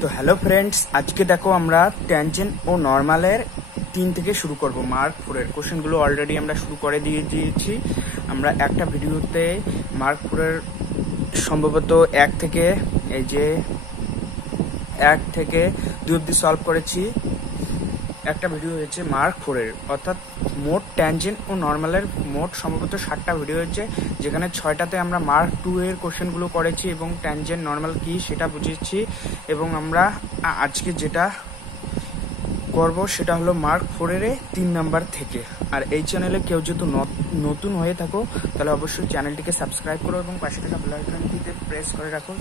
তো hello friends, আজকে দেখো আমরা ট্যানজেন্ট ও নর্মালের 3 থেকে শুরু করব। মার্ক 4 এর কোশ্চেনগুলো অলরেডি আমরা শুরু করে দিয়েছি। আমরা একটা ভিডিওতে মার্ক 4 এর সম্ভবত 1 থেকে 2 অবধি সলভ করেছি। একটা ভিডিও হয়েছে মার্ক 4 এর, অর্থাৎ মোট ট্যানজেন্ট ও নর্মালের মোট সম্ভবত 7টা ভিডিও হয়েছে, যেখানে 6টাতে আমরা মার্ক 2 এর কোশ্চেনগুলো করেছি এবং ট্যানজেন্ট নর্মাল কি সেটা বুঝেছি। এবং আমরা আজকে যেটা করব সেটা হলো মার্ক 4 এর 3 নাম্বার থেকে। আর এই চ্যানেলে কেউ যদি নতুন হয়ে থাকো তাহলে অবশ্যই চ্যানেলটিকে সাবস্ক্রাইব করো এবং পাশে থাকা বেল আইকনটিতে প্রেস করে রাখো।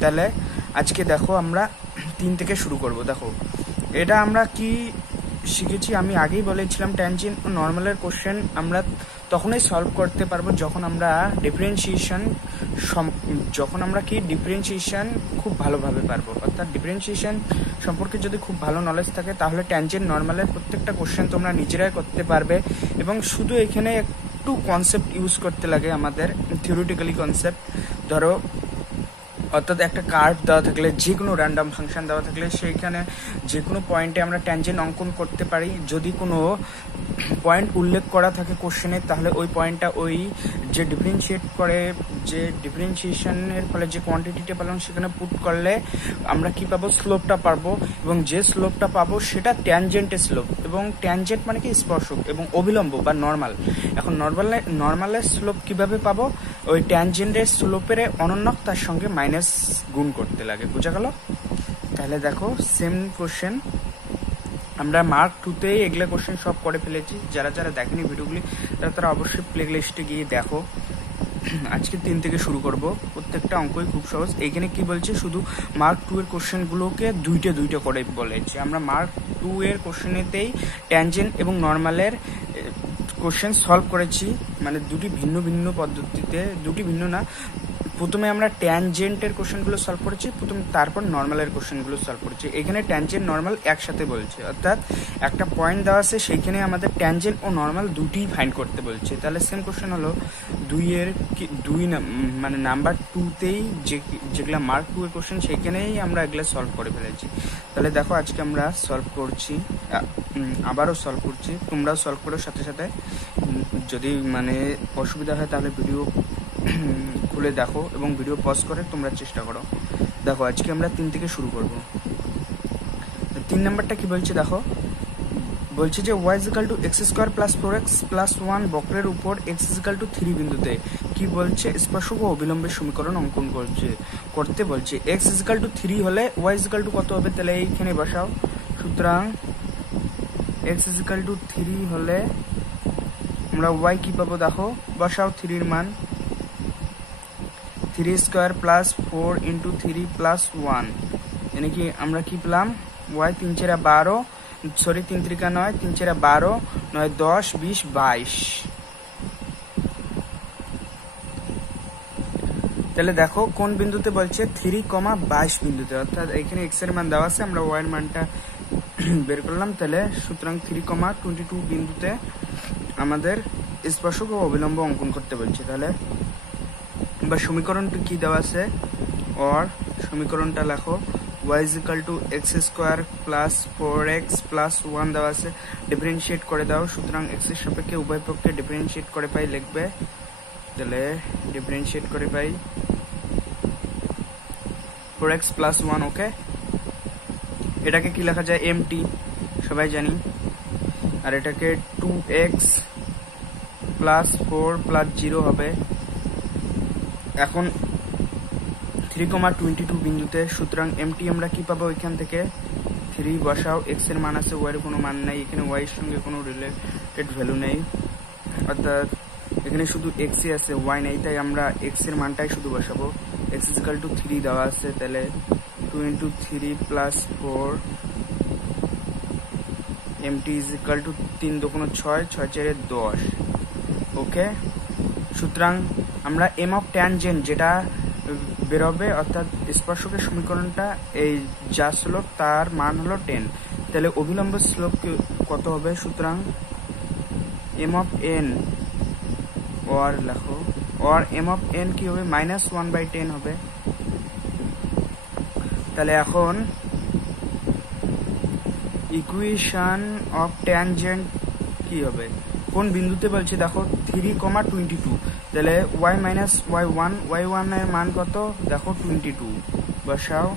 তাহলে আজকে দেখো আমরা 3 থেকে শুরু করব। দেখো এটা আমরা কি শিখেছি, আমি আগেই বলেছিলাম ট্যানজেন্ট ও নর্মালের কোশ্চেন আমরা তখনই সলভ করতে পারবো যখন আমরা ডিফারেন্সিয়েশন খুব ভালোভাবে পারবো। অর্থাৎ ডিফারেন্সিয়েশন সম্পর্কে যদি খুব ভালো নলেজ থাকে তাহলে ট্যানজেন্ট নর্মালের প্রত্যেকটা কোশ্চেন তোমরা নিজেরাই করতে পারবে। এবং শুধু এখানে একটু কনসেপ্ট ইউজ করতে লাগে, আমাদের থিওরিটিক্যালি কনসেপ্ট। ধরো অর্থাৎ একটা কার্ভ দেওয়া থাকলে, যে কোনো র্যান্ডম ফাংশন দেওয়া থাকলে সেইখানে যে কোনো পয়েন্টে আমরা ট্যানজেন্ট অঙ্কন করতে পারি। যদি কোনো পয়েন্ট উল্লেখ করা থাকে কোশ্চেনে, তাহলে ওই পয়েন্টটা ওই যে ডিফারেন্সিয়েশনের ফলে যে কোয়ান্টিটিটা পেলাম সেখানে পুট করলে আমরা কি পাবো, স্লোপটা পাবো। এবং যে স্লোপটা পাবো সেটা ট্যানজেন্টের স্লোপ। এবং ট্যানজেন্ট মানে কি স্পর্শক, এবং অবিলম্ব বা নর্মাল। এখন নর্মালের স্লোপ কিভাবে পাবো, ওই ট্যানজেন্টের স্লোপের অনন্যক তার সঙ্গে মাইনাস গুণ করতে লাগে। বোঝা গেল? তাহলে দেখো সেম কোশ্চেন আমরা মার্ক 2তেই এগুলো কোশ্চেন সব করে ফেলেছি। যারা দেখেনি ভিডিওগুলি তারা অবশ্যই প্লে লিস্টে গিয়ে দেখো। আজকে 3 থেকে শুরু করব। প্রত্যেকটা অঙ্কই খুব সহজ। এইখানে কি বলছে, শুধু মার্ক 2 এর কোশ্চেনগুলোকে দুইটা করে বলেছি। আমরা মার্ক 2 এর কোশ্চেনেতেই ট্যানজেন্ট এবং নর্মালের কোশ্চেন সলভ করেছি, মানে দুটি ভিন্ন পদ্ধতিতে, দুটি ভিন্ন না। প্রথমে আমরা ট্যানজেন্টের কোশ্চেনগুলো সলভ করেছি, তারপর নর্মালের কোশ্চেনগুলো সলভ করেছি। এখানে ট্যানজেন্ট নর্মাল একসাথে বলছে, অর্থাৎ একটা পয়েন্ট দেওয়া আছে, সেইখানে আমাদের ট্যানজেন্ট ও নর্মাল দুটিই ফাইন্ড করতে বলছে। তাহলে সেম কোশ্চেন হলো মানে নাম্বার 2তেই যেগুলা মার্ক 2 এর কোশ্চেন সেইখানেই আমরা এগুলো সলভ করে ফেলেছি। তাহলে দেখো আজকে আমরা সলভ করছি, আবারও সলভ করছি। তোমরাও সলভ করো সাথে সাথে। যদি মানে অসুবিধা হয় তাহলে ভিডিও খুলে দেখো এবং ভিডিও পজ করে তোমরা চেষ্টা করো। দেখো আজকে আমরা 3 থেকে শুরু করব। 3 নাম্বারটা কি বলছে দেখো, বলছে যে y = x² + 4x + 1 বক্রের উপর x = 3 বিন্দুতে কি বলছে, স্পর্শক ও অবিলম্বের সমীকরণ অঙ্কন করতে বলছে। x = 3 হলে y = কত হবে, তাহলে এইখানে বসাও। সুতরাং x = 3 হলে আমরা y কি পাবো দেখো, বসাও 3 এর মান। 3² + 4 × 3 + 1, মানে কি আমরা কি পেলাম, y 3 × 12, সরি 3 × 9, 3 × 12, 9 10 20 22। তাহলে দেখো কোন বিন্দুতে বলছে, 3,22 বিন্দুতে। অর্থাৎ এখানে x এর মান দেওয়া আছে, আমরা y এর মানটা বের করলাম। তাহলে সুতরাং 3,22 বিন্দুতে আমাদের স্পর্শক ও অবিলম্ব অঙ্কন করতে বলছে। তাহলে বা সমীকরণটা কি দেওয়া আছে, ওর সমীকরণটা লেখো, y = x² + 4x + 1 দেওয়া আছে। ডিফারেন্সিয়েট করে দাও। সুতরাং x এর সাপেক্ষে উভয় পক্ষে ডিফারেন্সিয়েট করে পাই লিখবে। তাহলে ডিফারেন্সিয়েট করে পাই 4x + 1। ওকে, এটাকে কি লেখা যায়, mt, সবাই জানি। আর এটাকে 2x + 4 + 0 হবে। এখন 3,22 বিন্দুতে, সুতরাং mt আমরা কি পাবো, এখান থেকে 3 বসাও। x এর মান আছে, y এর কোনো মান নাই, এখানে y এর সঙ্গে কোনো রিলেটেড ভ্যালু নেই, অর্থাৎ এখানে শুধু x ই আছে, y নাই, তাই আমরা x এর মানটাই শুধু বসাবো। x = 3 দেওয়া আছে, তাহলে 2 × 3 + 4, mt = 3 × 2 = 6, 6 × 4 = 10। ওকে, সুতরাং আমরা m অফ ট্যানজেন্ট যেটা বেরোবে, অর্থাৎ স্পর্শকের সমীকরণটা, এই যা স্লোপ তার মান হলো 10। তাহলে অবিলম্ব স্লোপ কত হবে, সুতরাং m অফ n, और লেখো, और m of n কি হবে, -1/10 হবে। তাহলে এখন ইকুয়েশন অফ ট্যানজেন্ট কি হবে, কোন বিন্দুতে বলছে দেখো 3,22, তাহলে y মাইনাস y1, y1 এর মান কত দেখো 22, বসাও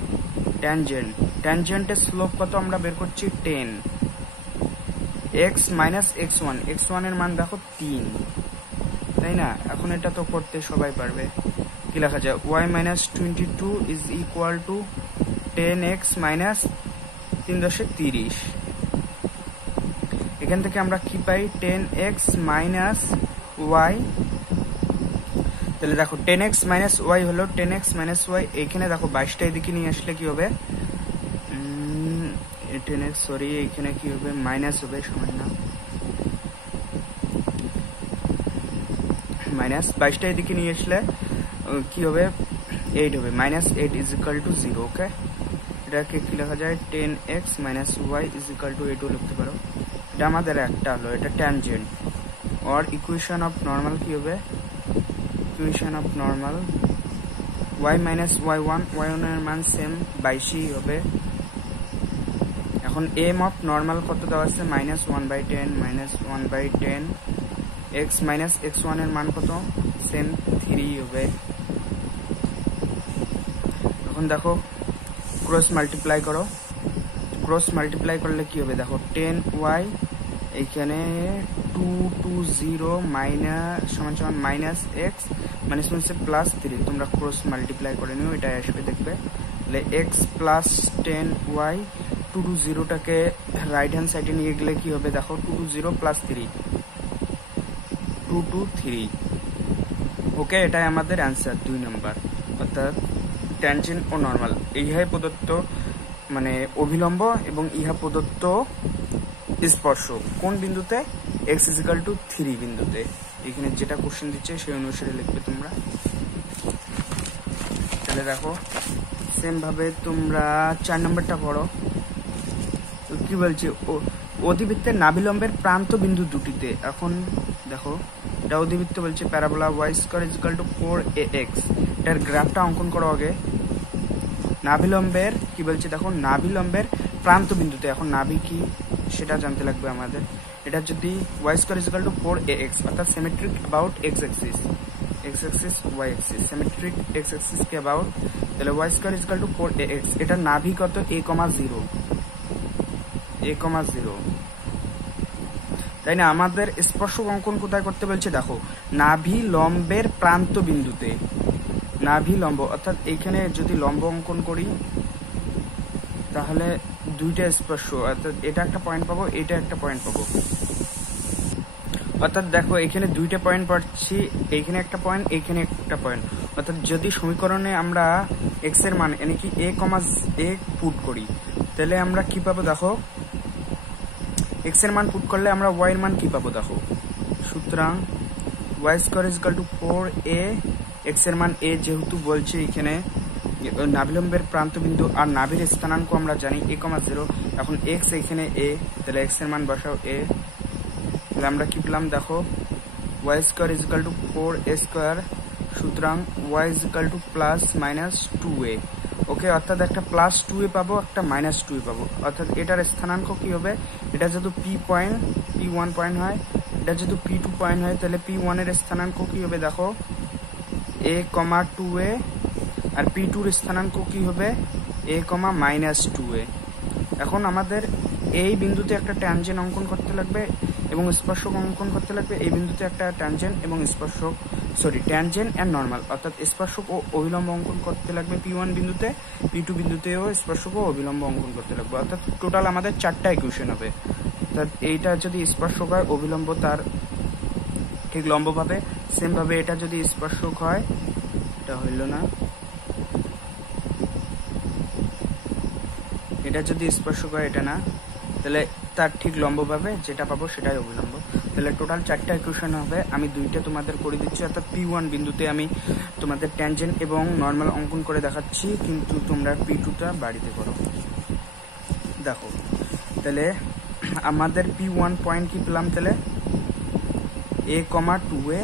ট্যানজেন্টের স্লোপ কত আমরা বের করছি 10, x মাইনাস x1, x1 এর মান দেখো 3, তাই না? এখন এটা তো করতে সবাই পারবে, কি লেখা যায় y minus 22 is equal two 10x minus 3.30, এখান থেকে আমরা কি পাই 10x মাইনাস y, তাহলে দেখো 10x মাইনাস y হলো 10x মাইনাস y, এখানে দেখো 22টা এদিকে নিয়ে আসলে কি হবে 10x, সরি এখানে কি হবে মাইনাস হবে, সমান না মাইনাস 22টা এদিকে নিয়ে আসলে কি হবে 8 হবে, minus 8 is equal to 0। Okay, এটাকে কি লেখা যায় 10x minus y is equal to 8ও লিখতে পারো। এটা আমাদের একটা হলো, এটা ট্যানজেন্ট। और ইকুয়েশন অফ নর্মাল কি হবে, equation of normal y minus y1, y1 এর মান সেম 22ই হবে। এখন এম অফ নর্মাল কত দেওয়া আছে minus 1/10, minus 1/10, x minus x1 এর মান কত সেম 3 হবে। এখন দেখো ক্রস মাল্টিপ্লাই করো, ক্রস মাল্টিপ্লাই করলে কি হবে দেখো 10y এইখানে 220 মাইনাস সমান সমান মাইনাস x মাইনাস মাইনাসে প্লাস 3, তোমরা ক্রস মাল্টিপ্লাই করে নিও, এটা আসবে দেখবে। তাহলে x প্লাস 10y 220টাকে রাইট হ্যান্ড সাইডে নিয়ে গেলে কি হবে দেখো 220 প্লাস 3 223। ওকে, এটাই আমাদের অ্যান্সার 2 নম্বর, অর্থাৎ ট্যানজেন্ট ও নর্মাল। ইহাই প্রদত্ত মানে অভিলম্ব এবং ইহা প্রদত্ত স্পর্শক কোন বিন্দুতে x ইকুয়াল টু 3 বিন্দুতে। এখানে যেটা কোশ্চেন দিচ্ছে সেই অনুসারে লিখবে তোমরা। তাহলে দেখো সেম ভাবে তোমরা 4 নম্বরটা পড়ো। তো কি বলছে অধিবৃত্তের নাভিলম্বের প্রান্ত বিন্দু দুটিতে। এখন দেখো এটা অধিবৃত্ত বলছে parabola y square is equal two 4ax, এটার গ্রাফটা অঙ্কন করো আগে। নাভিলম্বের কি বলছে দেখো নাভিলম্বের প্রান্ত বিন্দুতে, এখন নাভি কি সেটা জানতে লাগবে আমাদের। এটা যদি y square is equal two 4ax অর্থাৎ symmetric about x Axis, x Axis y Axis, symmetric x Axis K about, তাহলে y square is equal two 4ax, এটা নাভি কত a, 0, তাই না? আমাদের স্পর্শক অঙ্কন কোথায় করতে বলছে দেখো নাভি লম্বের প্রান্ত বিন্দুতে, নাভি লম্ব অর্থাৎ এইখানে যদি লম্ব অঙ্কন করি তাহলে দুইটা স্পর্শ, অর্থাৎ এটা একটা পয়েন্ট পাবো, এটা একটা পয়েন্ট পাবো। অর্থাৎ দেখো এখানে দুইটা পয়েন্ট পাচ্ছি, এইখানে একটা পয়েন্ট, এইখানে একটা পয়েন্ট। অর্থাৎ যদি সমীকরণে আমরা x এর মান মানে কি a, পুট করি তাহলে আমরা কি পাবো দেখো x এর মান পুট করলে আমরা y এর মান কি পাবো দেখো। সুতরাং y square is equal two 4a, x এর মান a যেহেতু বলছে এখানে নাভিলম্বের প্রান্ত বিন্দু আর নাভির স্থানাঙ্ক আমরা জানি a, 0, এখন x এখানে a, তাহলে x এর মান বসাও a, তাহলে আমরা কি পেলাম দেখো y square is equal two 4a square, সুতরাং y is equal two plus minus 2a। ওকে, অর্থাৎ একটা প্লাস 2a পাবো, একটা মাইনাস 2a পাবো। অর্থাৎ এটার স্থানাঙ্ক কি হবে, এটা যেহেতু p1 পয়েন্ট হয়, এটা যেহেতু p2 পয়েন্ট হয়, তাহলে p1 এর স্থানাঙ্ক কি হবে দেখো a, 2a, আর p2 এর স্থানাঙ্ক কি হবে a, মাইনাস 2a। এখন আমাদের এই বিন্দুতে একটা ট্যানজেন্ট অঙ্কন করতে লাগবে এবং স্পর্শক অঙ্কন করতে লাগবে। এই বিন্দুতে একটা ট্যানজেন্ট এবং স্পর্শক, ট্যানজেন্ট এন্ড নরমাল অর্থাৎ স্পর্শক ও অভিলম্ব অঙ্কন করতে লাগবে p1 বিন্দুতে, p2 বিন্দুতেও স্পর্শক ও অভিলম্ব অঙ্কন করতে লাগবে। অর্থাৎ টোটাল আমাদের 4টা ইকুয়েশন হবে। অর্থাৎ এইটা যদি স্পর্শক হয় অভিলম্ব তার ঠিক লম্বভাবে, সেম ভাবে এটা যদি স্পর্শক হয়, এটা হইল না, এটা যদি স্পর্শক হয় এটা না, তাহলে তার ঠিক লম্বভাবে যেটা পাবো সেটাই অভিলম্ব। তাহলে টোটাল 4টা ইকুয়েশন হবে, আমি 2টা তোমাদের করে দিচ্ছি। অর্থাৎ p1 বিন্দুতে আমি তোমাদের ট্যানজেন্ট এবং নর্মাল অঙ্কন করে দেখাচ্ছি, কিন্তু তোমরা p2টা বাড়িতে করো। দেখো তাহলে আমাদের p1 পয়েন্ট কি পেলাম, তাহলে a, 2a,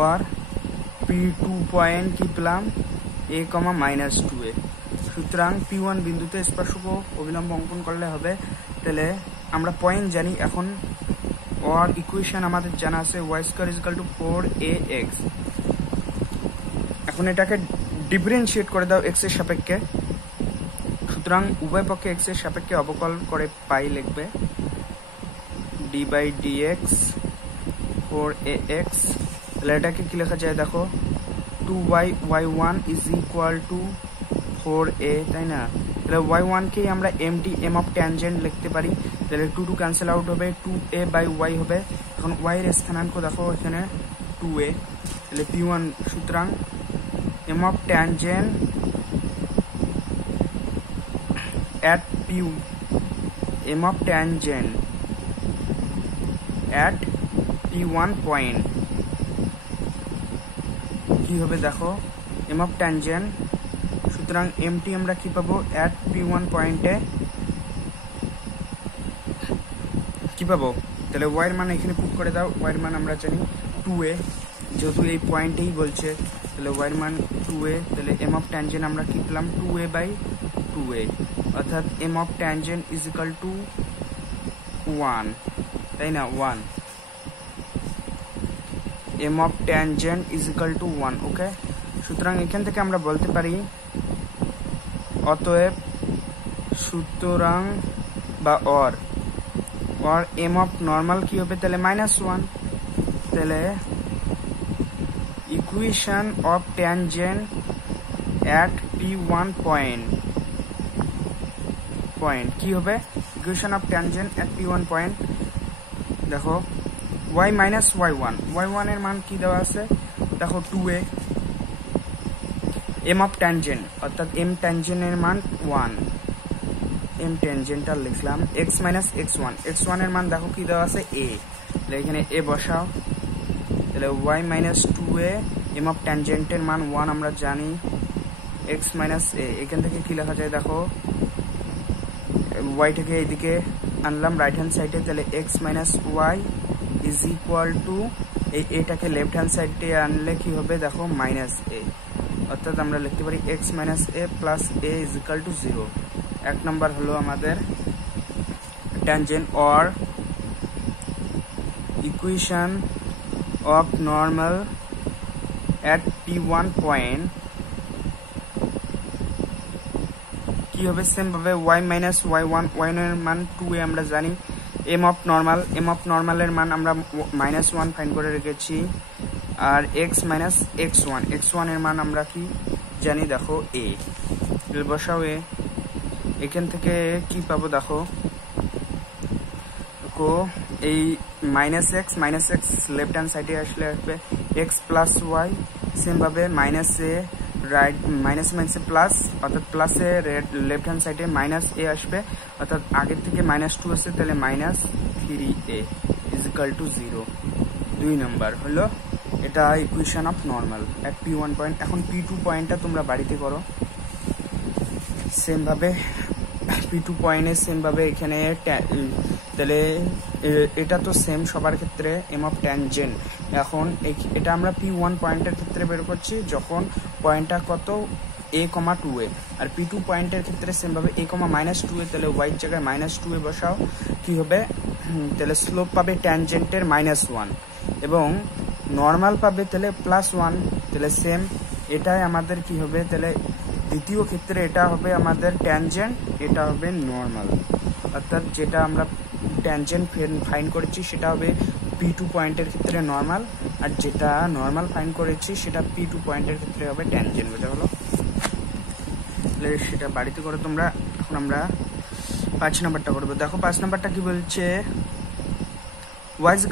और p2 পয়েন্ট কি পেলাম a, মাইনাস 2a। সুতরাং P1 বিন্দুতে স্পর্শক ও অভিলম্ব অঙ্কন করলে হবে। তাহলে আমরা পয়েন্ট জানি, এখন ওর ইকুয়েশন আমাদের জানা আছে y² = 4ax। এখন এটাকে ডিফারেন্সিয়েট করে দাও x এর সাপেক্ষে। সুতরাং উভয় পক্ষে x এর সাপেক্ষে অবকলন করে পাই লিখবে d/dx 4ax। তাহলে এটাকে কি লেখা যায় দেখো, 2y y1 = 4a, তাই না? তাহলে y1 কে আমরা md m অফ ট্যানজেন্ট লিখতে পারি। তাহলে 2 ক্যান্সেল আউট হবে, 2a/y হবে। এখন y এর স্থানাঙ্ক দেখো এখানে 2a, তাহলে p1 সুতরাং m of tangent at m of tangent at p1 point কি হবে দেখো, m of tangent, সুতরাং mt আমরা কি পাবো at p1 পয়েন্টে কি পাবো, তাহলে y এর মান এখানে পুট করে দাও। y এর মান আমরা জানি 2a, যেহেতু এই পয়েন্টেই বলছে, তাহলে y এর মান 2a। তাহলে m of tangent আমরা কি পেলাম 2a/2a, অর্থাৎ m of tangent = 1, তাই না? 1, m of tangent = 1, ওকে। সুতরাং এখান থেকে আমরা বলতে পারি অতএব সুতরাং বা অর m of normal কি হবে, তাহলে -1। তাহলে equation of tangent at p1 point কি হবে, equation of tangent at p1 point দেখো y - y1 এর মান কি দেওয়া আছে দেখো 2a, m অফ ট্যানজেন্ট অর্থাৎ m ট্যানজেন্ট এর মান 1, m ট্যানজেন্টাল লিখলাম, x - x1 এর মান দেখো কি দেওয়া আছে a, তাহলে এখানে a বসাও। তাহলে y - 2a, m অফ ট্যানজেন্টের মান 1 আমরা জানি, x - a, এখান থেকে কি লেখা যায় দেখো, y থেকে এইদিকে আনলাম রাইট হ্যান্ড সাইডে, তাহলে x - y = এই এটাকে লেফট হ্যান্ড সাইডে আনলে কি হবে দেখো -a, অর্থাৎ আমরা লিখতে পারি x - a + a = 0। এক নাম্বার হলো আমাদের tangent or equation of normal at p1 point কি হবে, সেম ভাবে y - y1 এর মান 2a আমরা জানি, m অফ নর্মাল এর মান আমরা -1 ফাইন্ড করে রেখেছি, আর x - x1 এর মান আমরা কি জানি দেখো a, বসাও a। এখান থেকে কি পাবো দেখো, এই -x লেফট হ্যান্ড সাইডে আসলে আসবে x + y, সেম ভাবে -a রাইট মাইনাসে প্লাস, অর্থাৎ প্লাসে লেফট হ্যান্ড সাইডে -a আসবে, অর্থাৎ আগের থেকে -2 আছে, তাহলে -3a = 0। 2 নম্বর হলো এটা equation of normal at p1 point. এখন p2 পয়েন্টটা তোমরা বাড়িতে করো সেম ভাবে, p2 পয়েন্টে সেম ভাবে এখানে, তাহলে এটা তো সেম সবার ক্ষেত্রে m অফ ট্যানজেন্ট। এখন এটা আমরা p1 পয়েন্টের ক্ষেত্রে বের করছি যখন পয়েন্টটা কত a, 2a, আর p2 পয়েন্টের ক্ষেত্রে সেম ভাবে a, -2a, তাহলে y এর জায়গায় -2a বসাও, কি হবে তাহলে স্লোপ পাবে ট্যানজেন্টের -1 এবং নর্মাল পাবে তাহলে +1, তাহলে সেম এটাই আমাদের কি হবে, তাহলে দ্বিতীয় ক্ষেত্রে এটা হবে আমাদের ট্যানজেন্ট, এটা হবে নর্মাল, অর্থাৎ যেটা আমরা ট্যানজেন্ট ফাইন্ড করেছি সেটা হবে p2 পয়েন্টের ক্ষেত্রে নর্মাল, আর যেটা নর্মাল ফাইন্ড করেছি সেটা p2 পয়েন্টের ক্ষেত্রে হবে ট্যানজেন্ট। বুঝা গেল? তাহলে সেটা বাড়িতে করে তোমরা। এখন আমরা 5 নাম্বারটা করবো। দেখো 5 নাম্বারটা কি বলছে, y =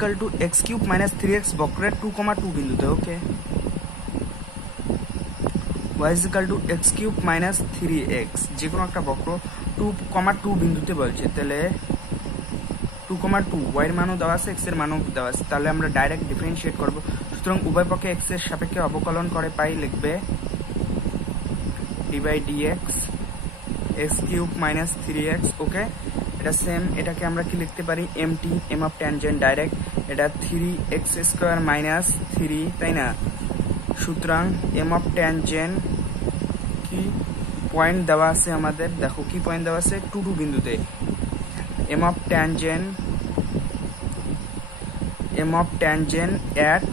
x³ - 3x বক্রের 2, 2 বিন্দুতে, ওকে। y = x³ - 3x, যে কোনো একটা বক্র 2, 2 বিন্দুতে বলছে, তাহলে 2, 2 y এর মানও দেওয়া আছে, x এর মানও দেওয়া আছে, তাহলে আমরা ডাইরেক্ট ডিফারেন্সিয়েট করব। সুতরাং উভয় পক্ষে x এর সাপেক্ষে অবকলন করে পাই লিখবে d/dx x³ - 3x, ওকে। এটা সেম, এটাকে আমরা কি লিখতে পারি mt, m of tangent direct, এটা 3x² - 3, তাই না? সুতরাং m অফ ট্যানজেন্ট কি পয়েন্ট দেওয়া আছে আমাদের, দেখো কি পয়েন্ট দেওয়া আছে, 2 2 বিন্দুতে m of tangent at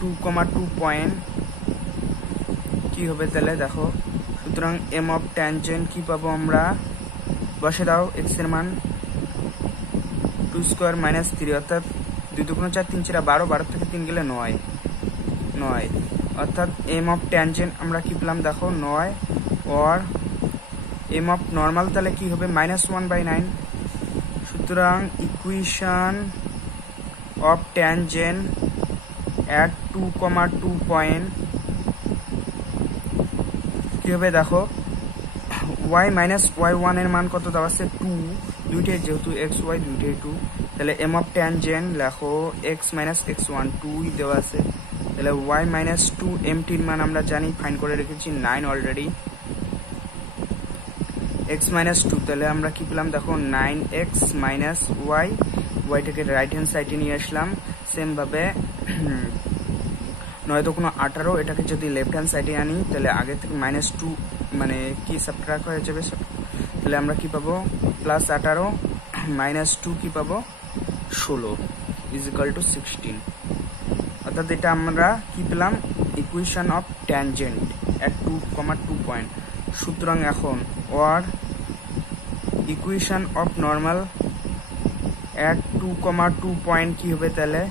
2,2 point কি হবে তাহলে দেখো। সুতরাং m of tangent কি পাবো আমরা, বসে দাও x এর মান 2 স্কয়ার মাইনাস 3 অর্থাৎ 2 2 4 3 4 12, 12 থেকে 3 গেলে 9 অর্থাৎ m of tangent আমরা কি পেলাম দেখো 9, or m of normal তাহলে কি হবে -1/9। সুতরাং equation of tangent at 2,2 point কি হবে দেখো, y মাইনাস y1 এর মান কত দেওয়া আছে 2, দুইটাই যেহেতু x y দুইটাই 2, তাহলে m of tangent লেখো x মাইনাস x1 2 দেওয়া আছে, তাহলে y মাইনাস 2 mt এর মান আমরা জানি, ফাইন্ড করে রেখেছি 9 অলরেডি, x মাইনাস 2 তাহলে আমরা কি পেলাম দেখো 9x মাইনাস y, yটাকে রাইট হ্যান্ড সাইডে নিয়ে আসলাম। সেম ভাবে 9 তো কোনো 18, এটাকে যদি লেফট হ্যান্ড সাইডে আনি তাহলে আগে থেকে -2 মানে কি সাবট্রাক্ট হয়ে যাবে, তাহলে আমরা কি পাবো +18 -2 কি পাবো 16 = 16। অর্থাৎ এটা আমরা কি পেলাম, equation of tangent at 2,2 point. সুতরাং এখন or equation of normal at 2,2 point কি হবে তাহলে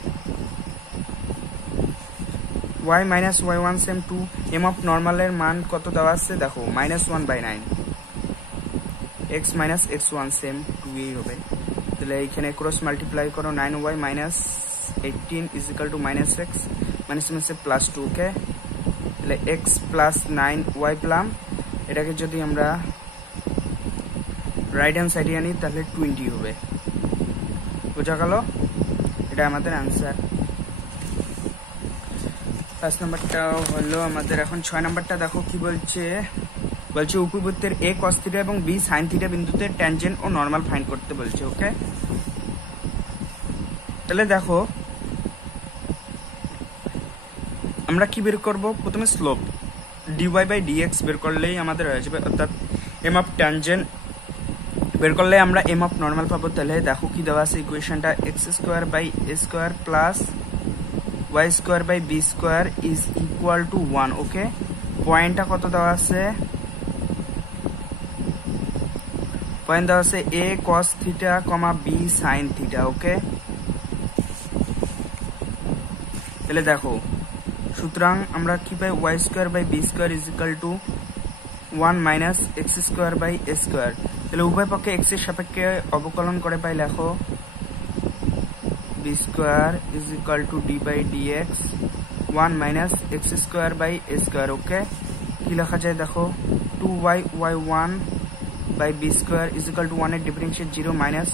y minus y1 same 2, m of নর্মালের মান কত দেওয়া আছে দেখো -1/9, x মাইনাস x1 সেম 2 এই হবে, তাহলে এখানে ক্রস মাল্টিপ্লাই করো 9y মাইনাস 18 = -x মাইনাসে +2, ওকে, তাহলে x প্লাস 9y পেলাম। এটাকে যদি আমরা রাইট হ্যান্ড সাইডে আনি তাহলে 20 হবে, বোঝা গেল, এটা আমাদের আনসার। 5 নাম্বারটা হলো আমাদের। এখন 6 নাম্বারটা দেখো কি বলছে, উপবৃত্তের a cos θ এবং b sin θ বিন্দুতে ট্যানজেন্ট ও নরমাল ফাইন্ড করতে বলছে, ওকে। তাহলে দেখো আমরা কি বের করব, প্রথমে স্লোপ dy/dx বের করলেই আমাদের হয়ে যাবে, অর্থাৎ m অফ ট্যানজেন্ট বের করলে আমরা m অফ নরমাল পাবো। তাহলে দেখো কি দেওয়া আছে ইকুয়েশনটা, x² plus y²/b² is equal to 1, ওকে। পয়েন্টটা কত দেওয়া আছে, পয়েন্ট দেওয়া আছে a cos θ, b sin θ, ওকে। তাহলে দেখো সুতরাং আমরা কি পাই, y²/b² is equal to 1 minus x²/a²। তাহলে উভয় পক্ষে x এর সাপেক্ষে অবকলন করে পাই, লেখো b² is equal two d/dx 1 minus x²/a², ওকে। কি লেখা যায় দেখো 2y y1/b² is equal to 1 এর ডিফারেন্সিয়েট 0 মাইনাস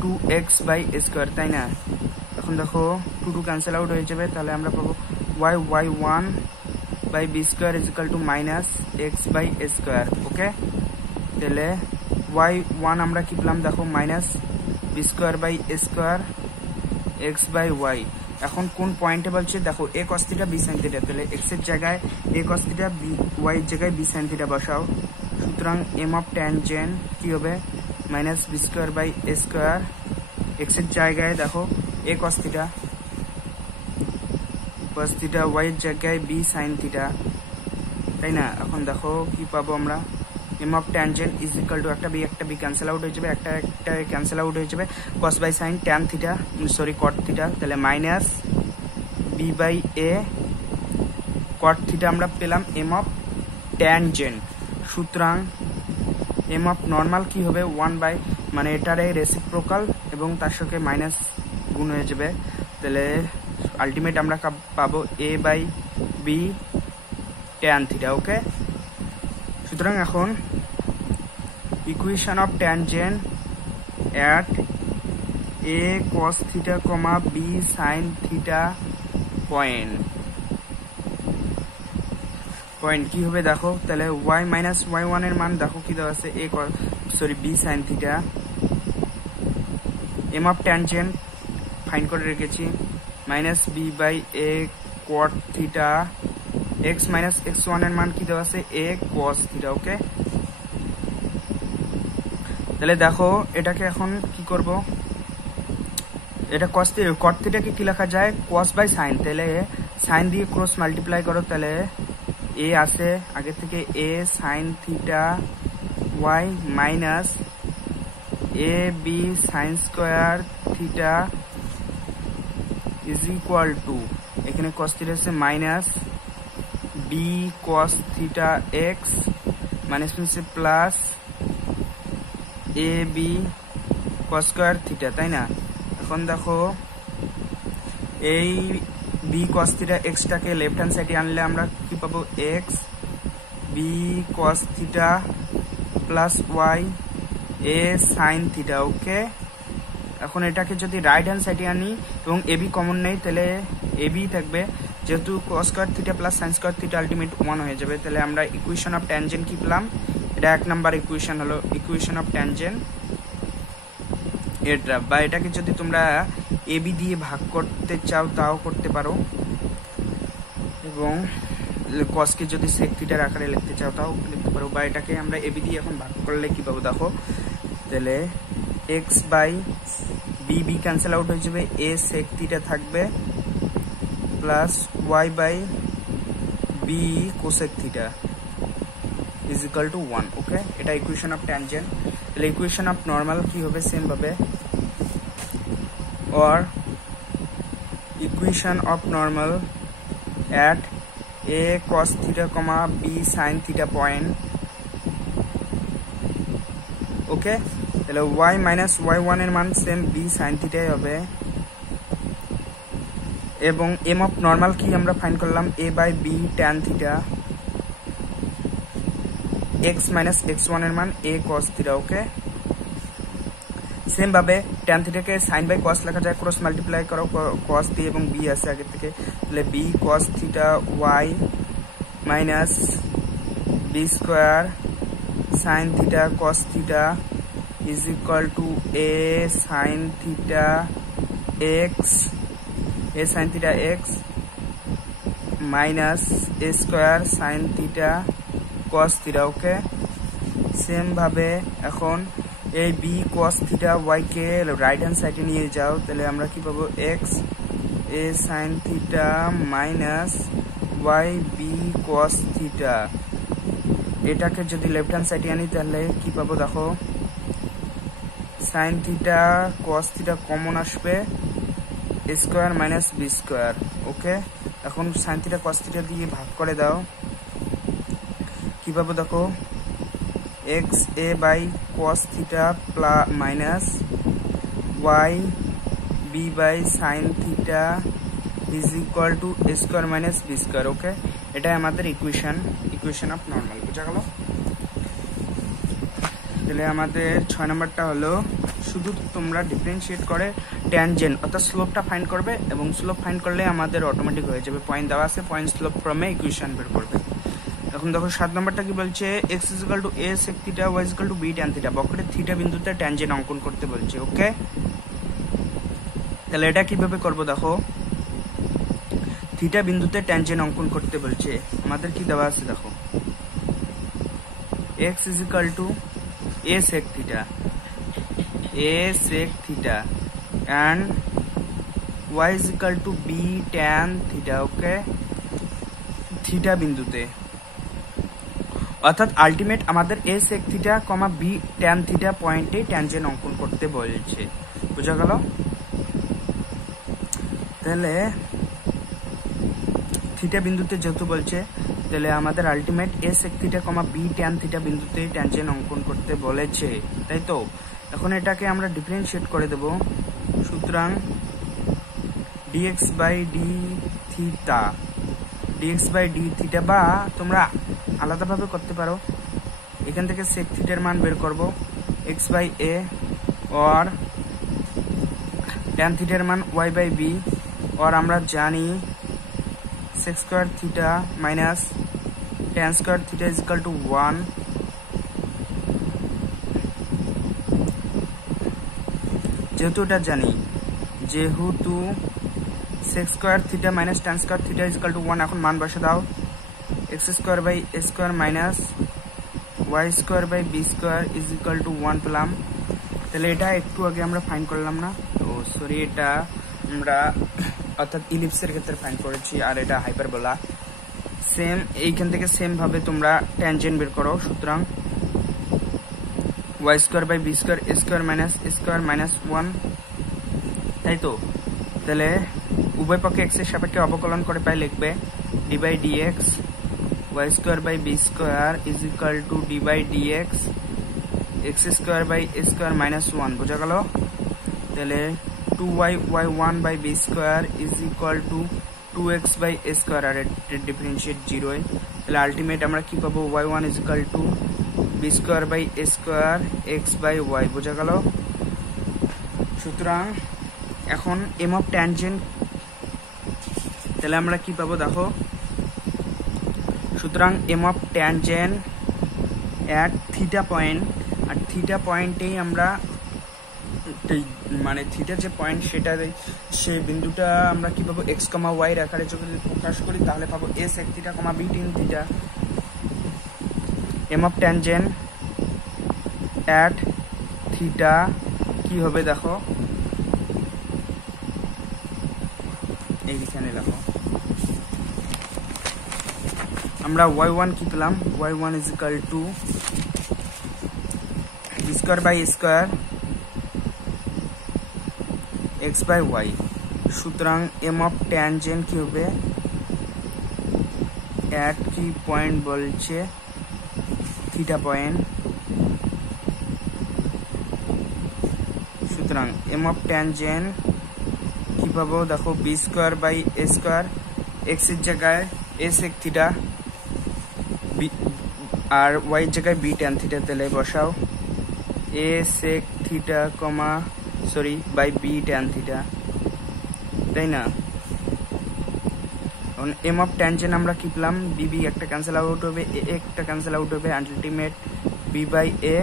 2x/a², তাই না। এখন দেখো 2 2 ক্যান্সেল আউট হয়ে যাবে, তাহলে আমরা পাবো y y1/b² is equal to minus x/a², ওকে। তাহলে y1 আমরা কি পেলাম দেখো মাইনাস b²/a² x/y। এখন কোন পয়েন্টে বলছে দেখো a cos θ b sin θ, তাহলে x এর জায়গায় a cos θ, y এর জায়গায় b sin θ বসাও। সুতরাং m অফ ট্যানজেন্ট কি হবে মাইনাস b²/a², x এর জায়গায় দেখো a cos θ, y এর জায়গায় b sin θ, তাই না। এখন দেখো কি পাবো আমরা, m of tangent is equal to একটা বি ক্যান্সেল আউট হয়ে যাবে, একটা ক্যান্সেল আউট হয়ে যাবে, cos by sin tan θ sorry cot θ, তাহলে মাইনাস b/a cot θ আমরা পেলাম m অফ ট্যানজেন্ট। সুতরাং m অফ নরমাল কি হবে 1 মানে এটারে রেসিপ্রোকাল এবং তার সঙ্গে মাইনাস গুণ হয়ে যাবে, তাহলে আলটিমেট আমরা পাবো a/b tan θ, ওকে। সুতরাং এখন equation of tangent at a cos θ, b sin θ point কি হবে দেখো, তাহলে y মাইনাস y1 এর মান দেখো কি দেওয়া আছে b sin θ, m of tangent find করে রেখেছি minus b/a cot θ x minus x1 এর মান কি দেওয়া আছে a cos থিটা। ওকে, তাহলে দেখো এটাকে এখন কি করব, এটা cos থিটাকে কি লেখা যায় cos বাই sin, তাহলে sin দিয়ে ক্রস মাল্টিপ্লাই করো, তাহলে a আছে আগে থেকে a sin theta y minus a b sin square theta is equal to, এখানে cos থিটা আছে minus b cos theta x minus হচ্ছে plus a b cos square theta, তাই না। এখন দেখো এই b cos থিটা x টাকে left hand সাইডে আনলে আমরা কি পাবো x b cos theta plus y a sin theta. Okay, এখন এটাকে যদি রাইট হ্যান্ড সাইডে আনি এবং a b কমন নেই, তাহলে a b থাকবে, যেহেতু cos square theta plus sin square theta ultimate 1 হয়ে যাবে। তাহলে আমরা ইকুয়েশন অফ ট্যানজেন্ট কি পেলাম, এটা 1 নাম্বার ইকুয়েশন হলো ইকুয়েশন অফ ট্যানজেন্ট এটা, বা এটাকে যদি তোমরা এ বি দিয়ে ভাগ করতে চাও তাও করতে পারো, এবং কসকে যদি সেক থিটার আকারে লিখতে চাও তাও লিখতে পারো, বা এটাকে আমরা এ বি দিয়ে এখন ভাগ করলে কি পাবো দেখো, তাহলে x by b b cancel out হয়ে যাবে, এ সেক থিটা থাকবে plus y by b cosec theta is equal to 1। Okay, এটা ইকুয়েশন অফ ট্যানজেন্ট। তাহলে ইকুয়েশন অফ নর্মাল কি হবে সেম ভাবে, or equation of normal at a cos theta comma b sin theta point। ওকে, তাহলে y minus y1 এর মান same b sin theta হবে, এবং m of normal কি আমরা ফাইন্ড করলাম a by b tan theta, x minus x1 এর মান a cos theta। Okay, same ভাবে tan থিটাকে sin বাই cos লেখা যায়, ক্রস মাল্টিপ্লাই করো cos দিয়ে, এবং b আছে আগে থেকে, তাহলে b cos theta y minus b square sin theta cos theta is equal to a sin theta x minus a square sin theta cos theta. Okay, same ভাবে এখন এই বি cos থিটা y কে right hand সাইডে নিয়ে যাও, তাহলে আমরা কি পাবো x a sin theta minus y b cos theta. এটাকে যদি লেফট হ্যান্ড সাইডে আনি তাহলে কি পাবো দেখো, sin theta cos theta common আসবে, a square minus b square. Okay, এখন sin থিটা cos থিটা দিয়ে ভাগ করে দাও, কি পাবো দেখো x a by cos theta plus minus y b by sin theta is equal to a square minus b square। ওকে, এটাই আমাদের ইকুয়েশন অফ নরমাল, বুঝা গেল। তাহলে আমাদের 6 নাম্বারটা হলো শুধু তোমরা ডিফারেন্সিয়েট করে ট্যানজেন্ট অর্থাৎ স্লোপটা ফাইন্ড করবে, এবং স্লোপ ফাইন্ড করলে আমাদের অটোমেটিক হয়ে যাবে, পয়েন্ট দেওয়া আছে, পয়েন্ট স্লোপ ফর্মে ইকুয়েশন বের করবে। এখন দেখো 7 নম্বরটা কি বলছে, x = a sec theta y = b tan theta, বক্রের থিটা বিন্দুতে ট্যানজেন্ট অঙ্কন করতে বলছে। ওকে, তাহলে এটা কিভাবে করব দেখো, থিটা বিন্দুতে ট্যানজেন্ট অঙ্কন করতে বলছে, আমাদের কি দেওয়া আছে দেখো, x = a sec theta and y = b tan theta. Okay, theta বিন্দুতে, অর্থাৎ আলটিমেট আমাদের a sec theta comma b tan theta পয়েন্টে ট্যানজেন্ট অঙ্কন করতে বলছে, বুঝা গেল। তাহলে থিটা বিন্দুতে যেহেতু বলছে, তাহলে আমাদের ultimate a sec theta comma b tan theta বিন্দুতে ট্যানজেন্ট অঙ্কন করতে বলেছে, তাই তো। এখন এটাকে আমরা ডিফারেন্সিয়েট করে দেব, সুতরাং dx বাই d থিটা, বা তোমরা আলাদাভাবে করতে পারো, এখান থেকে sec থিটার মান বের করব x বাই a, और tan থিটার মান y বাই b, और আমরা জানি sec square theta minus tan square theta is equal to 1। যেহেতু এটা জানি, যেহেতু sec square theta minus tan square theta is equal to 1, এখন মান বসে দাও, x square by a square minus y square by b square is equal to 1 পেলাম। তাহলে এটা একটু আগে আমরা ফাইন্ড করলাম না, তো সরি এটা আমরা অর্থাৎ ইলিপসের ক্ষেত্রে ফাইন্ড করেছি, আর এটা হাইপারবোলা। সেম এইখান থেকে সেম ভাবে তোমরা ট্যানজেন্ট বের করো। সুতরাং y square by b square a square minus 1, তাই তো। তাহলে উভয় পক্ষে এক্স এর সাপেক্ষে অবকলন করে পাই লিখবে d by d x y square by b square is equal to d by d x x square by a square minus 1, বোঝা গেল। তাহলে 2y y1 by b square is equal to 2x by a square, আর differentiate 0। তাহলে ultimate আমরা কি পাবো, y1 is equal to b square by a square x by y, বোঝা গেল। সুতরাং এখন এম অফ ট্যানজেন্ট, তাহলে আমরা কি পাবো দেখো। সুতরাং m of tangent at theta point, আর থিটা পয়েন্টেই আমরা মানে থিটা যে পয়েন্ট সেটা সেই বিন্দুটা আমরা কি পাবো, এক্স কমা ওয়াই আকারে যদি প্রকাশ করি তাহলে পাবো a sec theta comma b tan theta. M of tangent at theta কি হবে দেখো, এইখানে দেখো আমরা y1 কি পেলাম, y1 is equal to b square by square x by y. সুতরাং এম অফ ট্যানজেন্ট কি হবে, অ্যাট কি পয়েন্ট বলছে থিটা পয়েন্ট। সুতরাং এম অফ ট্যানজেন্ট কি পাবো দেখো, b square by a square x এর জায়গায় এ সেক থিটা আর ওয়াই এর জায়গায় বি ট্যান থিটা, তাহলে বসাও a sec theta comma sorry by b tan theta, তাই না। এম অফ ট্যানজেন্ট আমরা কি পেলাম, বি একটা ক্যান্সেল আউট হবে, এ একটা ক্যান্সেল আউট হবে, আলটিমেট বি বাই এ,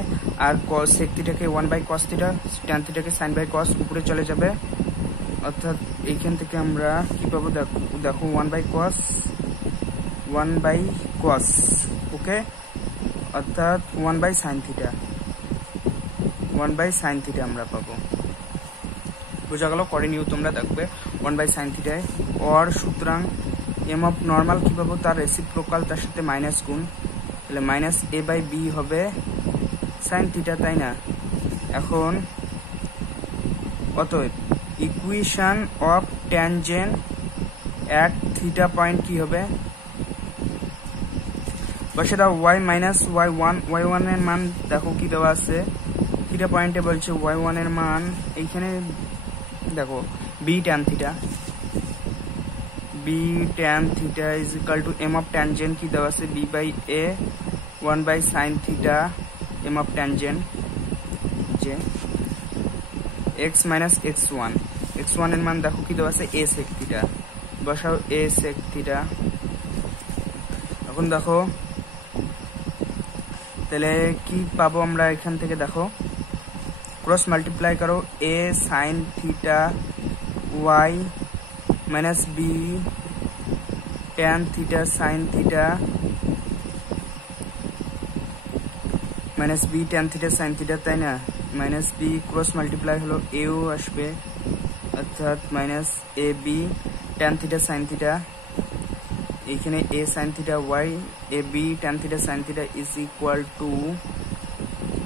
আর কস সেক থিটাকে 1 বাই কস থিটা, ট্যান থিটাকে সাইন বাই কস উপরে চলে যাবে। অর্থাৎ এইখান থেকে আমরা কি পাবো দেখো 1 বাই কস, ওকে, অর্থাৎ 1 বাই সাইন থিটা আমরা পাবো, বোঝা গেল। করে নিও তোমরা, দেখবে 1 বাই সাইন থিটায় ওর। সুতরাং এম অফ নর্মাল কি পাবো, তার রেসিপ্রোকাল তার সাথে মাইনাস গুণ, তাহলে মাইনাস এ বাই বি হবে সাইন থিটা, তাই না। এখন অতএব equation of tangent at theta point কি হবে, বসে দাও y মাইনাস y1 এর মান দেখো কি দেওয়া আছে থিটা পয়েন্টে, বলছে y1 এর মান এইখানে দেখো b tan theta is equal to m of tangent কি দেওয়া আছে, b by a 1 by sine theta m of tangent যে এক্স মাইনাস x1 এর মান দেখো কি দেওয়া আছে এ সেক থিটা, বসাও এ সেক থিটা। এখন দেখো তাহলে কি পাবো আমরা এখান থেকে, দেখো ক্রস মাল্টিপ্লাই করো a sine theta y minus b tan theta sine theta minus b tan theta sine theta, তাই না। মাইনাস বি ক্রস মাল্টিপ্লাই হলো এও আসবে, অর্থাৎ minus a b tan theta sine theta, এইখানে a sine theta y a b tan theta sine theta is equal to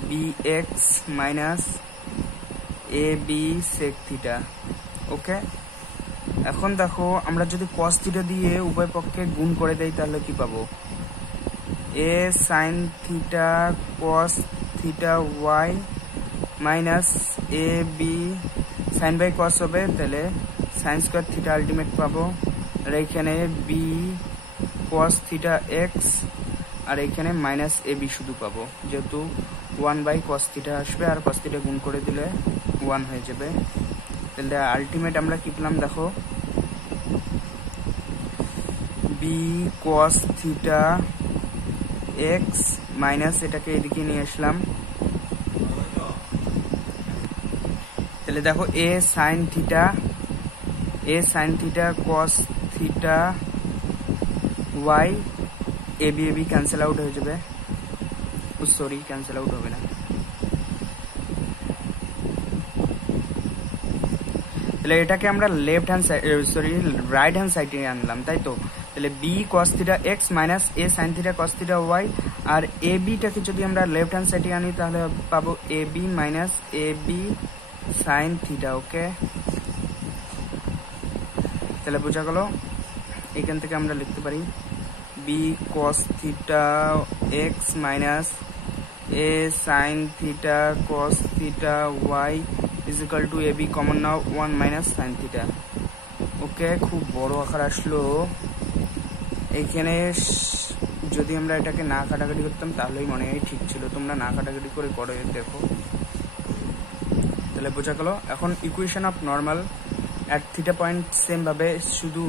b x minus a b sec theta, okay. এখন দেখো আমরা যদি কস theta দিয়ে উভয় পক্ষে গুণ করে দেই তাহলে কি পাবো, a sine theta cos theta y minus a b sine by cos হবে, তাহলে সাইন স্কোয়ার থিটা আলটিমেট পাবো, আর এইখানে বি কস থিটা এক্স, আর এইখানে মাইনাস এ বি শুধু পাবো, যেহেতু 1 বাই কস থিটা আসবে, আর কস থিটা গুণ করে দিলে 1 হয়ে যাবে। তাহলে আলটিমেট আমরা কি পেলাম দেখো, b cos theta x minus এটাকে এদিকে নিয়ে আসলাম, তাহলে দেখো a sine theta cos theta y a b cancel out হয়ে যাবে, সরি ক্যান্সেল আউট হবে না, তাহলে এটাকে আমরা left hand side right hand সাইডে আনলাম, তাই তো। তাহলে b cos theta x minus a sine theta cos theta y, আর এ বিটাকে যদি আমরা লেফট হ্যান্ড সাইডে আনি তাহলে পাবো a b minus a b sine theta. Okay, তাহলে বোঝা গেল। এখান থেকে আমরা লিখতে পারি b cos theta x minus a sine theta cos theta y is equal to a b common now 1 minus sine theta. ওকে, খুব বড় আকার আসলো। এইখানে যদি আমরা এটাকে না কাটাকাটি করতাম তাহলেই মনে হয় ঠিক ছিল, তোমরা না কাটাকাটি করে করে দেখো। তাহলে বোঝা গেল। এখন equation of normal at theta point same ভাবে, শুধু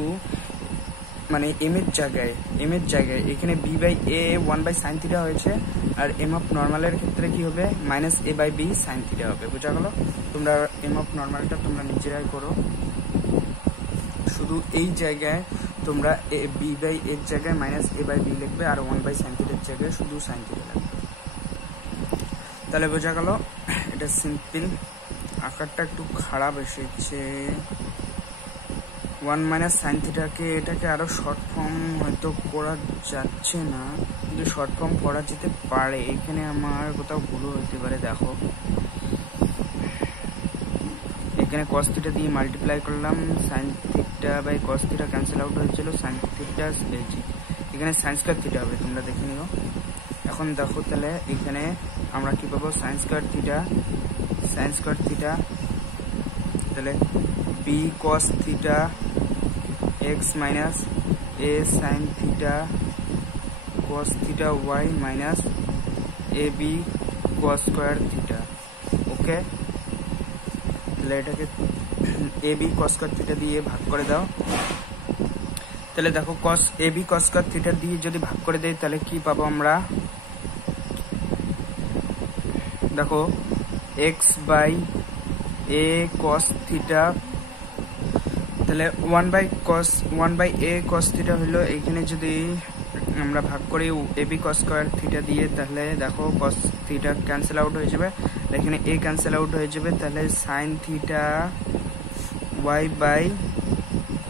মানে এম এর জায়গায় এখানে b by a 1 by sine theta হয়েছে, আর এম অফ নর্মালের ক্ষেত্রে কি হবে minus a by b sine theta হবে। বোঝা গেল। তোমরা এম অফ নর্মালটা তোমরা নিজেরাই করো, শুধু এই জায়গায় তোমরা বি বাই এর জায়গায় মাইনাস এ বাই বি লিখবে, আর 1 বাই সাইন থিটার জায়গায় শুধু সাইন থিটা লিখবে। তাহলে বোঝা গেল। এটা সিম্পল, আকারটা একটু খারাপ এসেছে। 1 মাইনাস সাইন থিটাকে এটাকে আরো শর্ট ফর্ম হয়তো করা যাচ্ছে না, কিন্তু শর্ট ফর্ম করা যেতে পারে। এখানে আমার কোথাও ভুল হতে পারে। দেখো এখানে কস থিটা দিয়ে মাল্টিপ্লাই করলাম, sine theta by cos theta cancel out হয়েছিল, সাইন থিটা পেয়েছি। এখানে সাইন স্কয়ার থিটা হবে, তোমরা দেখে নিও। এখন দেখো তাহলে এখানে আমরা কি পাবো সাইন স্কয়ার থিটা, তাহলে b cos theta x minus a sine theta cos theta y minus a b cos square theta. Okay, তাহলে এটাকে a b cos square theta দিয়ে ভাগ করে দাও। তাহলে দেখো cos a b cos square theta দিয়ে যদি ভাগ করে দেই তাহলে কি পাবো আমরা, দেখো x by a cos theta, তাহলে 1 বাই এ কস থিটা হলো। এখানে যদি আমরা ভাগ করি এ বি কস স্কয়ার থিটা দিয়ে, তাহলে দেখো কস থিটা ক্যান্সেল আউট হয়ে যাবে, এখানে এ ক্যান্সেল আউট হয়ে যাবে, তাহলে সাইন থিটা ওয়াই বাই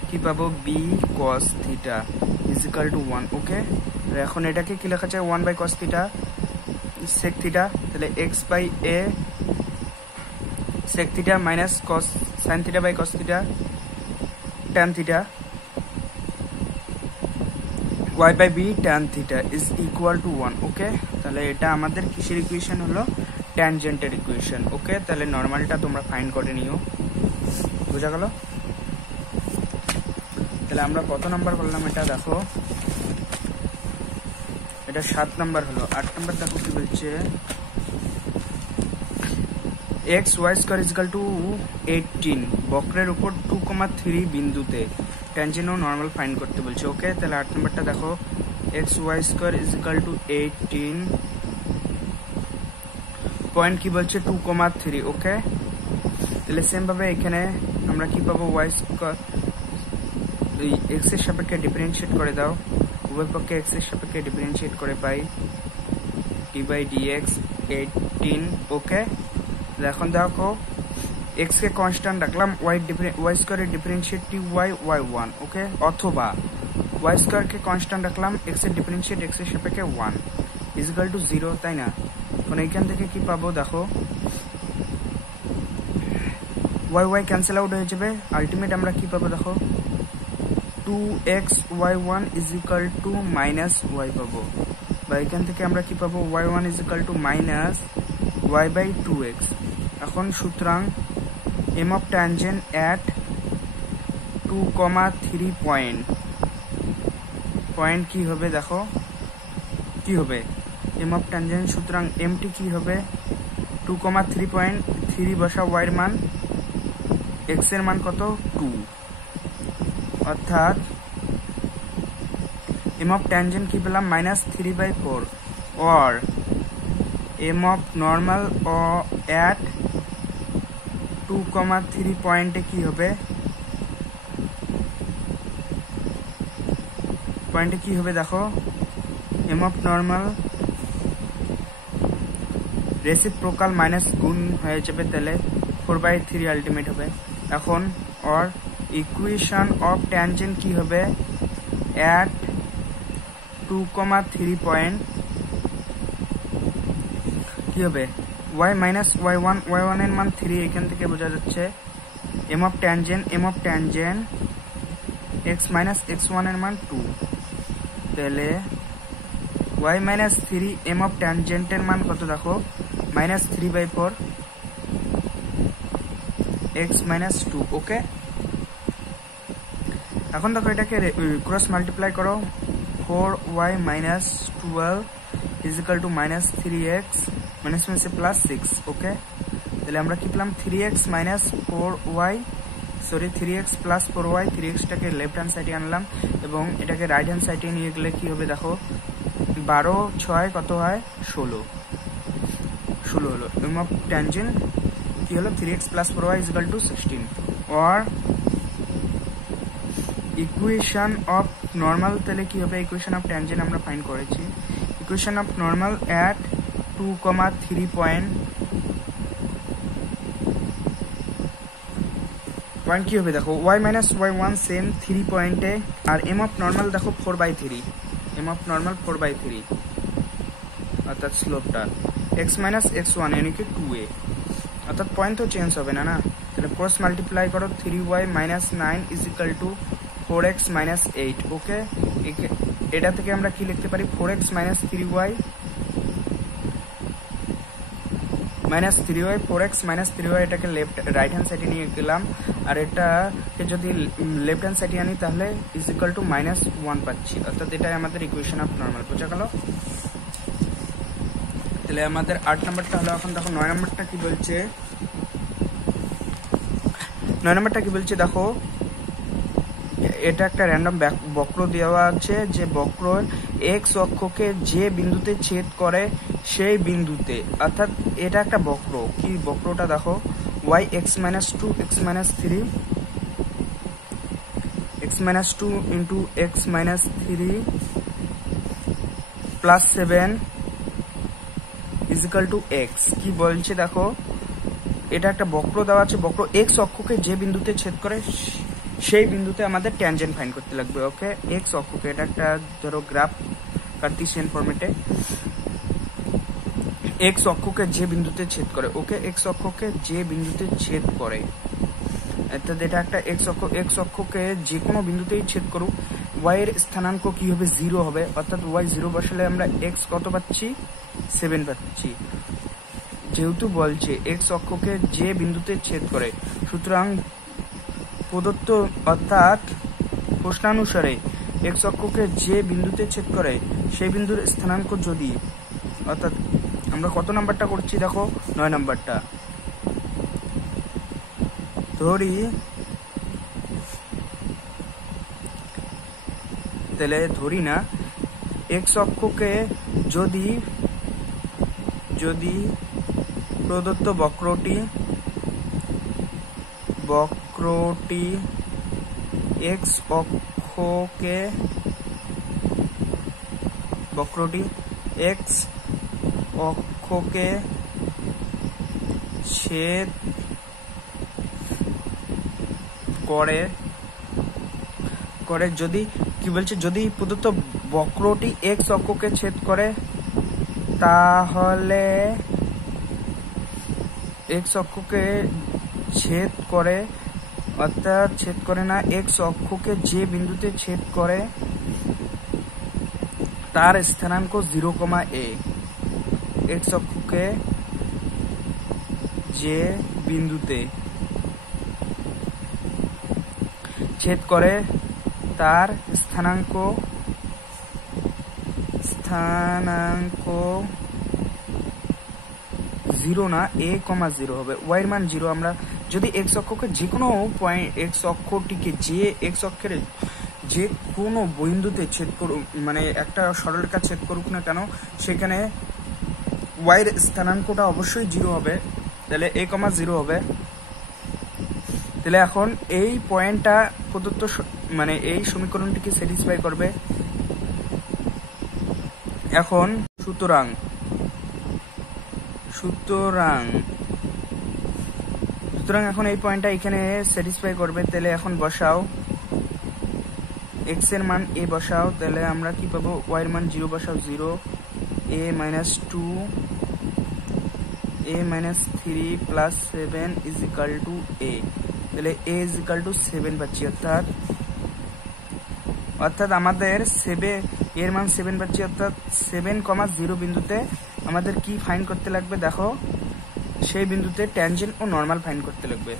কি পাবো b cos theta is equal to 1। Okay, এখন এটাকে কি লেখা যায় 1 by cos theta sec theta, তাহলে x by a sec theta minus cos sin theta by cos theta tan theta y by b tan theta is equal to 1। ওকে, তাহলে এটা আমাদের কিসের ইকুয়েশন হলো, ট্যানজেন্টের ইকুয়েশন। ওকে, তাহলে নরমালটা তোমরা ফাইন্ড করে নিও। বোঝা গেল। তাহলে আমরা কত নাম্বার করলাম এটা দেখো, এটা 7 নাম্বার হলো। 8 নাম্বার দেখো কি বলছে, x y square is equal two 18 বক্রের উপর 2,3 বিন্দুতে ট্যানজেন্ট ও নরমাল ফাইন্ড করতে বলছে। ওকে, তাহলে 8 নাম্বারটা দেখো x y square is equal two 18 point কি বলছে 2,3। ওকে, তাহলে সেম ভাবে এখানে আমরা কি পাবো y স্কয়ার, এই x এর সাপেক্ষে ডিফারেন্সিয়েট করে দাও, উভয় পক্ষে x এর সাপেক্ষে ডিফারেন্সিয়েট করে পাই d বাই dx 18। ওকে, এখন দেখো x কে কনস্ট্যান্ট রাখলাম, y স্কয়ারের ডিফারেন্সিয়েট y y1। ওকে, অথবা y স্কয়ার কে কনস্ট্যান্ট রাখলাম, x এর ডিফারেন্সিয়েট x এর সাপেক্ষে 1 ইজ ইকুয়াল টু 0, তাই না। এখন এইখান থেকে কি পাবো দেখো y ক্যান্সেল আউট হয়ে যাবে, আলটিমেট আমরা কি পাবো দেখো 2x y1 is equal to minus y পাবো, বা এখান থেকে আমরা কি পাবো y1 is equal to minus y by 2x। এখন সুতরাং m of tangent at 2,3 point কি হবে দেখো, কি হবে এম অফ ট্যানজেন্ট, সুতরাং এমটি কি হবে 2,3 পয়েন্ট, 3 বসা y এর মান, x এর মান কত 2, অর্থাৎ এম অফ ট্যানজেন্ট কি পেলাম -3/4, or m of normal at 2,3 পয়েন্টে কি হবে, m of normal reciprocal minus গুণ হয়ে যাবে, তাহলে 4/3 আলটিমেট হবে। এখন অর ইকুয়েশন অফ ট্যানজেন্ট কি হবে, অ্যাট 2,3 পয়েন্ট কি হবে, y মাইনাস y1, y1 এর মান 3, এখান থেকে বোঝা যাচ্ছে m of tangent x minus x1 এর মান 2, তাহলে y মাইনাস 3 এম অফ ট্যানজেন্টের মান কত দেখো, মাইনাস 3/4 x মাইনাস 2। ওকে, এখন দেখো এটাকে ক্রস মাল্টিপ্লাই করো, 4y minus 12 is equal to minus 3x minus মাইনাসে প্লাস 6। ওকে, তাহলে আমরা কি পেলাম, 3x minus 4y, sorry 3x plus 4y, 3xটাকে লেফট হ্যান্ড সাইডে আনলাম এবং এটাকে রাইট হ্যান্ড সাইডে নিয়ে গেলে কি হবে দেখো, 12 6 কত হয়, 16 হলো। এম অফ ট্যানজেন্ট কি হলো, 3x plus 4y is equal two 16। Or equation of normal, তাহলে কি হবে, ইকুয়েশন অফ ট্যানজেন্ট আমরা ফাইন্ড করেছি, equation of normal at 2,3 point কি হবে দেখো, y মাইনাস y1 সেম 3 পয়েন্টে, আর এম অফ নর্মাল দেখো 4/3, এম অফ নর্মাল 4/3 অর্থাৎ স্লোপটা x মাইনাস x1 यानी कि 2a, অর্থাৎ পয়েন্ট তো চেঞ্জ হবে না, তাহলে ক্রস মাল্টিপ্লাই করো, 3y minus 9 is equal two 4x minus 8। ওকে, এটা থেকে আমরা কি লিখতে পারি, 4x minus 3y minus 3y, 4x minus 3y, এটাকে রাইট হ্যান্ড সাইডে নিয়ে গেলাম, আর এটাকে যদি লেফট হ্যান্ড সাইডে আনি তাহলে ইজ ইকুয়াল টু মাইনাস 1 পাচ্ছি, অর্থাৎ এটাই আমাদের ইকুয়েশন অফ নর্মাল। বোঝা গেল? তাহলে আমাদের 8 নম্বরটা হলো। এখন দেখো 9 নম্বরটা কি বলছে, 9 নম্বরটা কি বলছে দেখো, এটা একটা র্যান্ডম বক্র দেওয়া আছে, যে বক্র এক্স অক্ষকে যে বিন্দুতে ছেদ করে সেই বিন্দুতে, অর্থাৎ এটা একটা বক্র, কি বক্রটা দেখো, y x minus 2 x minus 3 x minus 2 into x minus 3 plus 7 is equal to x। কি বলছে দেখো, এটা একটা বক্র দেওয়া আছে, বক্র x অক্ষকে যে বিন্দুতে ছেদ করে সেই বিন্দুতে আমাদের ট্যানজেন্ট ফাইন্ড করতে লাগবে। ওকে, x অক্ষকে, এটা একটা ধরো গ্রাফ কার্টেসিয়ান ফরম্যাটে, x অক্ষকে যে বিন্দুতে ছেদ করে। ওকে, x অক্ষকে যে বিন্দুতে ছেদ করে, অর্থাৎ এটা একটা x অক্ষকে যে কোনো বিন্দুতেই ছেদ করুক, y এর স্থানাঙ্ক কি হবে, 0 হবে, অর্থাৎ y 0 বসালে আমরা x কত পাচ্ছি, 7 পাচ্ছি। যেহেতু বলছে x অক্ষকে যে বিন্দুতে ছেদ করে, সুতরাং প্রদত্ত অর্থাৎ প্রশ্নানুসারে x অক্ষকে যে বিন্দুতে ছেদ করে সেই বিন্দুর স্থানাঙ্ক যদি, অর্থাৎ আমরা কত নাম্বারটা করছি দেখো, 9 নাম্বারটা ধরি, তাহলে ধরি না x অক্ষকে যদি প্রদত্ত বক্রটি x অক্ষকে ছেদ করে, যদি কি বলছে, যদি প্রদত্ত বক্রটি x অক্ষকে ছেদ করে, তাহলে x অক্ষকে ছেদ করে, অর্থাৎ ছেদ করে না, x অক্ষকে যে বিন্দুতে ছেদ করে তার স্থানাঙ্ক 0,a। x অক্ষকে যে বিন্দুতে ছেদ করে তার স্থানাঙ্ক 0 না, a,0 হবে, y এর মান 0। আমরা যদি x অক্ষকে যে কোনো পয়েন্ট, x অক্ষটিকে যে x অক্ষের যে কোনো বিন্দুতে ছেদ করুক, মানে একটা সরলরেখা ছেদ করুক না কেন, সেখানে y এর স্থানাঙ্কটা অবশ্যই 0 হবে, তাহলে a,0 হবে। তাহলে এখন এই পয়েন্টটা প্রদত্ত, মানে এই সমীকরণটিকে স্যাটিসফাই করবে, এখন সুতরাং এখন এই পয়েন্টটা এখানে স্যাটিসফাই করবে। তাহলে এখন বসাও x এর মান a বসাও, তাহলে আমরা কি পাবো, y এর মান 0 বসাও 0, a - 2 a - 3 plus 7 is equal two a। তাহলে a ইজ ইকাল টু 7 পাচ্ছি, অর্থাৎ আমাদের 7 এর মান 7 পাচ্ছি, অর্থাৎ 7,0 বিন্দুতে আমাদের কি ফাইন্ড করতে লাগবে, দেখো সেই বিন্দুতে ট্যানজেন্ট ও নরমাল ফাইন্ড করতে লাগবে।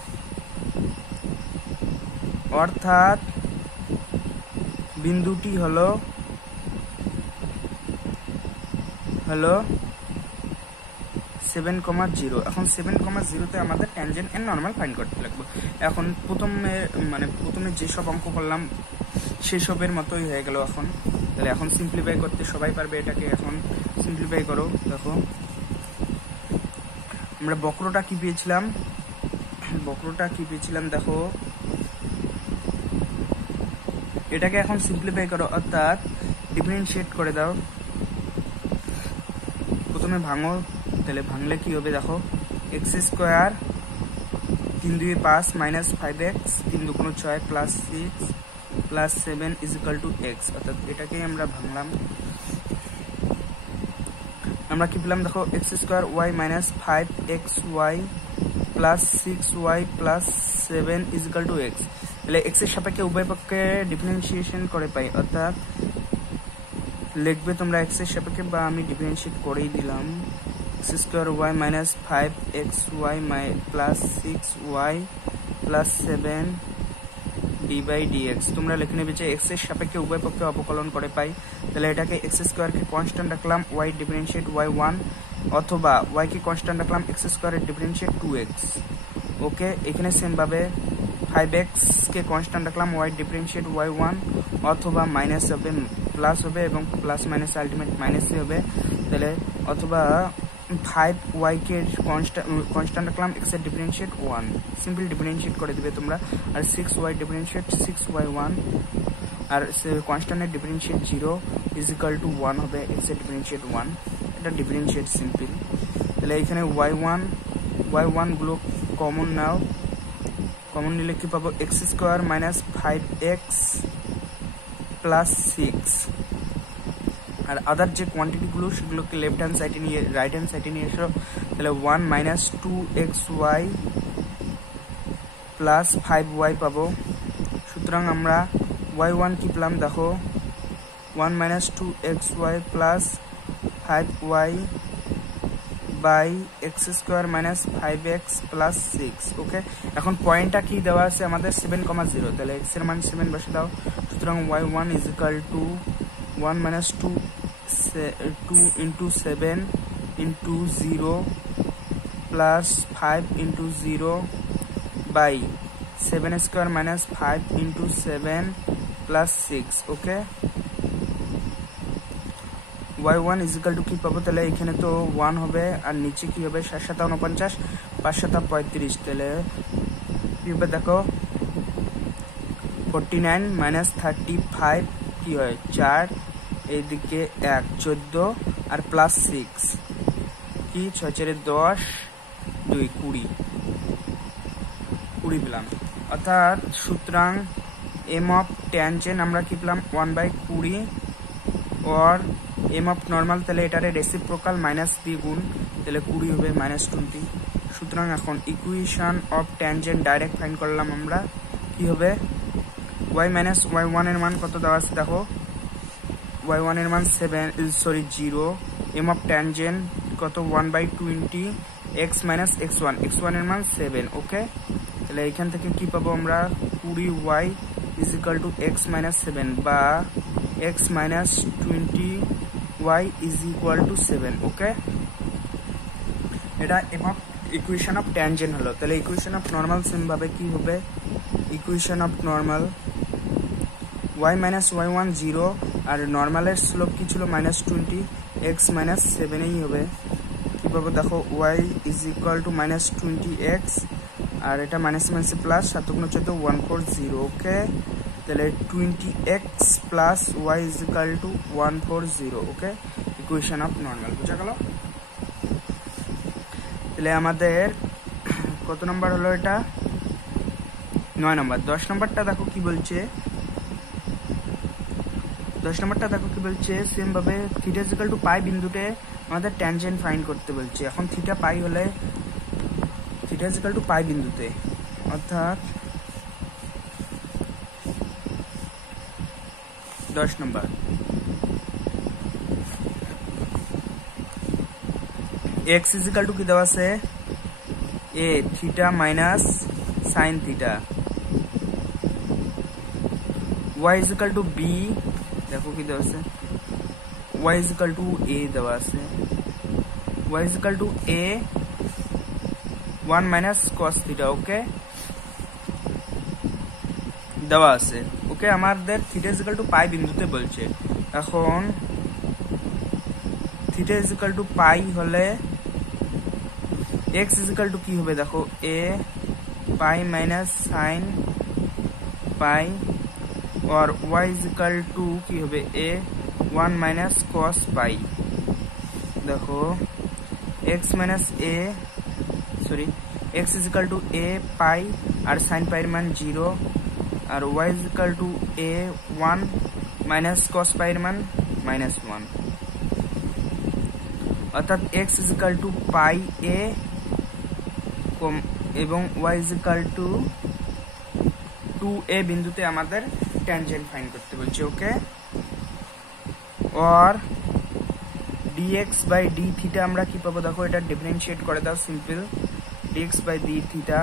অর্থাৎ বিন্দুটি হলো 7,0। এখন 7,0তে আমাদের ট্যানজেন্ট এন্ড নরমাল ফাইন্ড করতে লাগবে। এখন প্রথমে যেসব অঙ্ক করলাম সেসবের মতোই হয়ে গেল। তাহলে এখন সিম্পলিফাই করতে সবাই পারবে এটাকে। এখন সিম্পলিফাই করো। দেখো আমরা বক্রটা কি পেয়েছিলাম, দেখো এটাকে এখন সিম্পলিফাই করো, অর্থাৎ ডিফারেন্সিয়েট করে দাও। প্রথমে ভাঙো, তাহলে ভাঙলে কি হবে, দেখো x square 3 2 5 minus 5x 3 2 6 plus 6 plus 7 is equal two x। অর্থাৎ এটাকেই আমরা ভাঙলাম। আমরা কি পেলাম, দেখো x square y minus 5xy plus 6y plus 7 is equal two x। তাহলে x এর সাপেক্ষে উভয় পক্ষে ডিফারেন্সিয়েশন করে পাই, অর্থাৎ লিখবে তোমরা x এর সাপেক্ষে, বা আমি ডিফারেন্সিয়েট করেই দিলাম। x square y minus 5xy plus 6y plus 7 d/dx। তোমরা লিখে নেবে যে x এর সাপেক্ষে উভয় পক্ষে অবকলন করে পাই। তাহলে এটাকে x স্কোয়ারকে কনস্ট্যান্ট রাখলাম, y ডিফারেন্সিয়েট y1, অথবা y কে কনস্ট্যান্ট রাখলাম, x স্কোয়ারের ডিফারেন্সিয়েট 2x। ওকে, এখানে সেম ভাবে 5x কে কনস্ট্যান্ট রাখলাম, y ডিফারেন্সিয়েট y1, অথবা মাইনাস হবে প্লাস হবে, এবং প্লাস মাইনাস আলটিমেট মাইনাসই হবে। তাহলে অথবা 5y কে কনস্ট্যান্ট রাখলাম, x এর ডিফারেন্সিয়েট 1, সিম্পল ডিফারেন্সিয়েট করে দিবে তোমরা। আর 6y ডিফারেন্সিয়েট 6y1, আর কনস্ট্যান্টের ডিফারেন্সিয়েট 0 ইজ ইকাল টু 1 হবে, x এর ডিফারেন্সিয়েট 1। এটা ডিফারেন্সিয়েট সিম্পল। তাহলে এখানে y1 গুলো কমন নাও, কমন নিলে কি পাবো, x square minus 5x plus 6। আর আদার যে কোয়ান্টিটি গুলো সেগুলোকে লেফট হ্যান্ড সাইডে নিয়ে রাইট হ্যান্ড সাইডে নিয়ে এসো। তাহলে 1 মাইনাস 2xy প্লাস 5y পাবো। সুতরাং আমরা y1 কি পেলাম, দেখো 1 minus 2xy plus 5y by x square minus 5x plus 6। Okay, এখন পয়েন্টটা কি দেওয়া আছে আমাদের, 7,0। তাহলে x এর মান 7 বসে দাও। সুতরাং y1 is equal to 1 minus 2 into 7 into 0 plus 5 into 0 by 7 square minus 5 into 7 plus 6। Okay, y1 is equal to কি পাবো, তাহলে এখানে তো 1 হবে, আর নিচে কি হবে, 7 7 49 5 7 35। তাহলে কি হবে, দেখো 49 মাইনাস 35 কি হয় 4, এইদিকে 1 14, আর প্লাস 6 কি 6 4 10 2 20 পেলাম। অর্থাৎ সুতরাং এম অফ ট্যানজেন্ট আমরা কি পেলাম, 1/20 और এম অফ নর্মাল, তাহলে এটারে রেসিপ্রোকাল মাইনাস দিয়ে গুণ, তাহলে 20 হবে -20। সুতরাং এখন equation of tangent direct find করলাম আমরা। কি হবে, y মাইনাস y1 এর মান কত দেওয়া আছে, দেখো y1 এর মান 0। এম অফ ট্যানজেন্ট কত, 1/20 x মাইনাস x1 এর মান 7। ওকে, তাহলে এখান থেকে কি পাবো আমরা, 20y is equal two x minus 7, বা x minus 20y is equal two 7। ওকে, এটা ইকুয়েশন অফ ট্যানজেন্ট হলো। তাহলে ইকুয়েশন অফ নর্মাল সেম ভাবে কি হবে, equation of normal y minus y1 0, আর নর্মালের স্লোপ কি ছিল -20, x মাইনাস 7 হবে। কি পাবো, দেখো y is equal two -20x, আর এটা মাইনাস মাইনাস প্লাস 7 × 14 140। ওকে, তাহলে 20x plus y is equal two 140। Okay, equation of normal. বুঝা গেল? তাহলে আমাদের কত নাম্বার হলো এটা? 9 নাম্বার। 10 নাম্বারটা দেখো কি বলছে। 10 নাম্বারটা দেখো কি বলছে, সেম ভাবে theta is equal to pi বিন্দুতে আমাদের ট্যানজেন্ট ফাইন্ড করতে বলছে। এখন থিটা পাই হলে theta is equal to pi বিন্দুতে, অর্থাৎ 10 number x is equal to কি দেওয়া আছে? a theta minus sine theta. y is equal to b, দেখো কি দেওয়া আছে, y is equal to a দেওয়া আছে। y is equal to a 1 minus cos theta. Okay, দেওয়া আছে। ওকে, আমাদের theta is equal to pi বিন্দুতে বলছে। এখন theta is equal to pi হলে x ইজ ইকুয়াল টু কি হবে? দেখো a pi minus sine pi, और y इज इक्वल टू की होबे a 1 माइनस cos पाई। देखो x minus a sorry x is equal to a pi और sin pi मान 0 और y is equal to a 1 minus cos pi मान -1, अर्थात x is equal to pi a এবং y is equal to 2a बिंदुते আমাদের tangent find করতে বলছে। ওকে, और dx বাই d থিটা আমরা কি পাবো? দেখো এটা ডিফারেন্সিয়েট করে দাও, simple. dx by d theta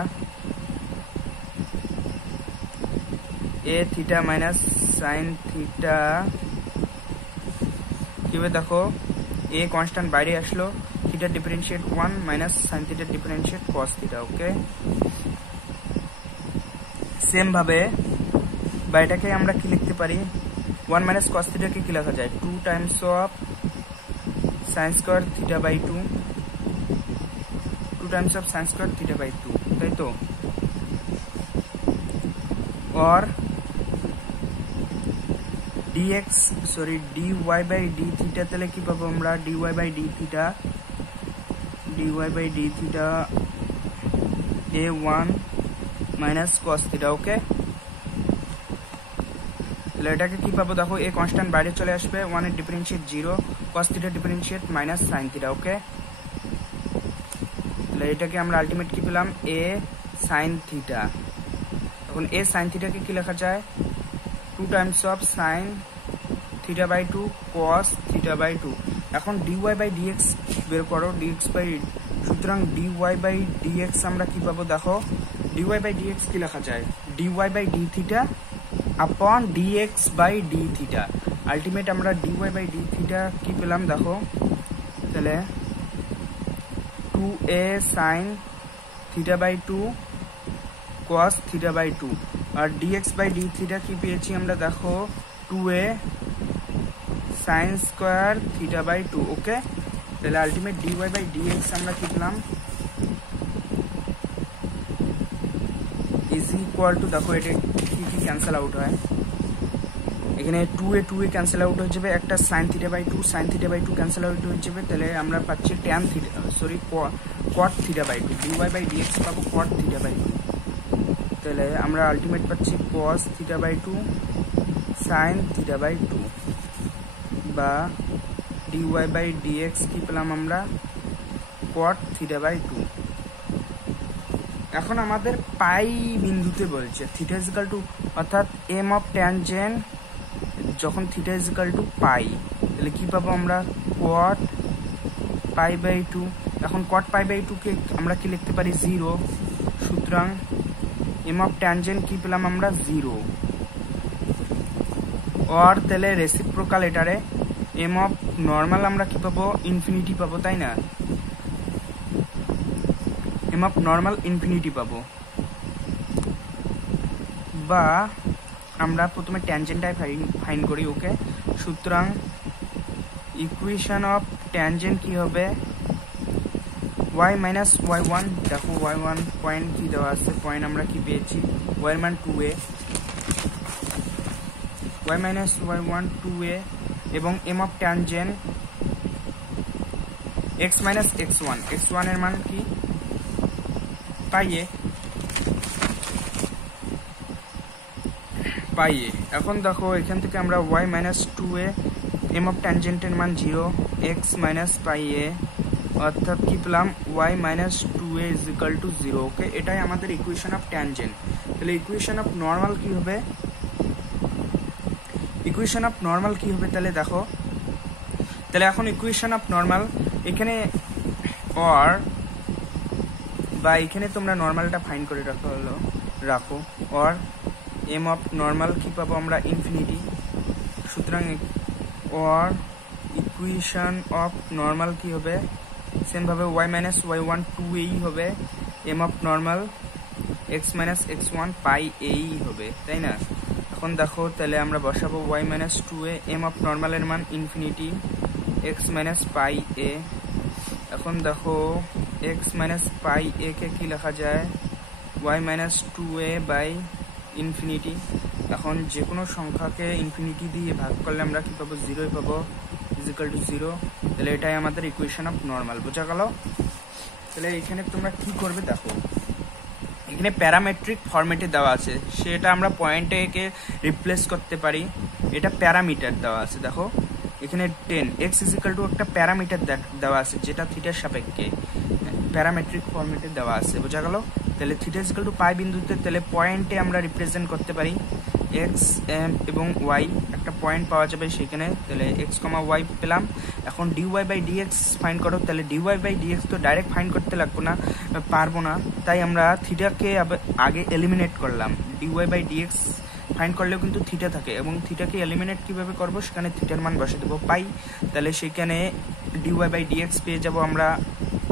a theta minus sine theta কি হবে? দেখো a কনস্ট্যান্ট বাইরে আসলো, theta differentiate 1 minus sine theta differentiate cos theta. Okay, same ভাবে বা এটাকে আমরা কি লিখতে পারি? 1 মাইনাস cos থিটা কে কি লেখা যায়? 2 times of sin square theta by 2, 2 times of sin square theta by 2, তাই তো? और dx sorry dy by d theta তাহলে কি পাবো আমরা? dy by d theta a1 minus cos theta. Okay, তাহলে এটাকে কি পাবো? দেখো a কনস্ট্যান্ট বাইরে চলে আসবে, 1 এর differentiate 0, cos theta differentiate minus sin theta. Okay, তাহলে এটাকে আমরা আলটিমেট কি পেলাম? a sin theta. এখন a sin থিটাকে কি লেখা যায়? 2 times of sin theta by 2 cos theta by 2। এখন dy বাই dx বের করো, dx বাই, সুতরাং dy বাই dx আমরা কি পাবো? দেখো dy বাই dx কি লেখা যায়? dy by d theta upon dx by d theta. Ultimate আমরা dy বাই d থিটা কি পেলাম? দেখো তাহলে 2a sin theta by 2 cos theta by 2 আর dx বাই d থিটা কি পেয়েছি আমরা? দেখো 2a sin square theta by 2। Okay, তাহলে আলটিমেট dy বাই dx আমরা কি পেলাম? ইজ ইকুয়াল টু, দেখো এটা কি কি ক্যান্সেল আউট হয়, এখানে 2a ক্যান্সেল আউট হয়ে যাবে, একটা sin theta by 2 cancel out হয়ে যাবে, তাহলে আমরা পাচ্ছি tan theta sorry cot theta by 2, dy by dx পাবো cot থিটা বাই 2। তাহলে আমরা আলটিমেট পাচ্ছি cos theta by 2 sin theta by 2 বা dy বাই dx কি পেলাম আমরা? cot theta by 2। এখন আমাদের পাই বিন্দুতে বলছে থিটা ইজ ইকুয়াল টু, অর্থাৎ m অফ ট্যানজেন্ট যখন থিটা ইজ ইকুয়াল টু পাই, তাহলে কি পাবো আমরা? cot pi by 2। এখন cot পাই বাই 2 কে আমরা কি লিখতে পারি? 0, সুতরাং m অফ ট্যানজেন্ট কি পেলাম আমরা? 0। और তাহলে রেসিপ্রোকাল এটারে m অফ নর্মাল আমরা কি পাবো? ইনফিনিটি পাবো, তাই না? m অফ নর্মাল ইনফিনিটি পাবো, বা আমরা প্রথমে ট্যানজেন্টটাই ফাইন্ড করি। ওকে, সুতরাং ইকুয়েশন অফ ট্যানজেন্ট কি হবে? y মাইনাস y1, দেখো y1 পয়েন্ট কি দেওয়া আছে? পয়েন্ট আমরা কি পেয়েছি? y এর মান 2a, y minus y1 2a এবং m of tangent x minus x1, x1 এর মান কি পাই এ, এখন দেখো এখান থেকে আমরা y minus 2a m of ট্যানজেন্টের মান 0, x মাইনাস পাই এ, অর্থাৎ কি পেলাম y minus 2a is equal to 0। ওকে, এটাই আমাদের ইকুয়েশন অফ ট্যানজেন্ট। তাহলে ইকুয়েশন অফ নর্মাল কি হবে, তাহলে দেখো, তাহলে এখন ইকুয়েশন অফ নর্মাল এখানে অর বা এখানে তোমরা নর্মালটা ফাইন্ড করে রাখো অর এম অফ নর্মাল কি পাবো আমরা ইনফিনিটি। সুতরাং অর ইকুয়েশন অফ নর্মাল কি হবে সেম ভাবে y মাইনাস y1 2a হবে, m of normal x minus x1 pi a হবে, তাই না? এখন দেখো তাহলে আমরা বসাবো y minus 2a, m of নর্মালের মান infinity, x minus pi a। এখন দেখো x মাইনাস পাই a কে কি লেখা যায়, y minus 2a by infinity. এখন যে কোনো সংখ্যাকে ইনফিনিটি দিয়ে ভাগ করলে আমরা কি পাবো, 0 পাবো, ইজ ইকুয়াল টু 0। তাহলে এটাই আমাদের ইকুয়েশন অফ নর্মাল, বোঝা গেল? তাহলে এখানে তোমরা কি করবে দেখো, এখানে প্যারামেট্রিক ফরম্যাটে দেওয়া আছে, সেটা আমরা পয়েন্টে কে রিপ্লেস করতে পারি। এটা প্যারামিটার দেওয়া আছে, দেখো এখানে 10 x ইজ ইকুয়াল টু একটা প্যারামিটার দেওয়া আছে যেটা থিটার সাপেক্ষে প্যারামেট্রিক ফরম্যাটে দেওয়া আছে, বোঝা গেল? তাহলে theta is equal to pi বিন্দুতে তাহলে পয়েন্টে আমরা রিপ্রেজেন্ট করতে পারি x এবং y, একটা পয়েন্ট পাওয়া যাবে সেখানে। তাহলে x, y পেলাম। এখন dy বাই dx ফাইন্ড করো, তাহলে dy বাই dx তো ডাইরেক্ট ফাইন্ড করতে পারবো না, তাই আমরা থিটাকে আগে এলিমিনেট করলাম। dy বাই dx ফাইন্ড করলেও কিন্তু থিটা থাকে, এবং থিটাকে এলিমিনেট কিভাবে করব, সেখানে থিটার মান বসে দেবো পাই। তাহলে সেখানে dy বাই dx পেয়ে যাব আমরা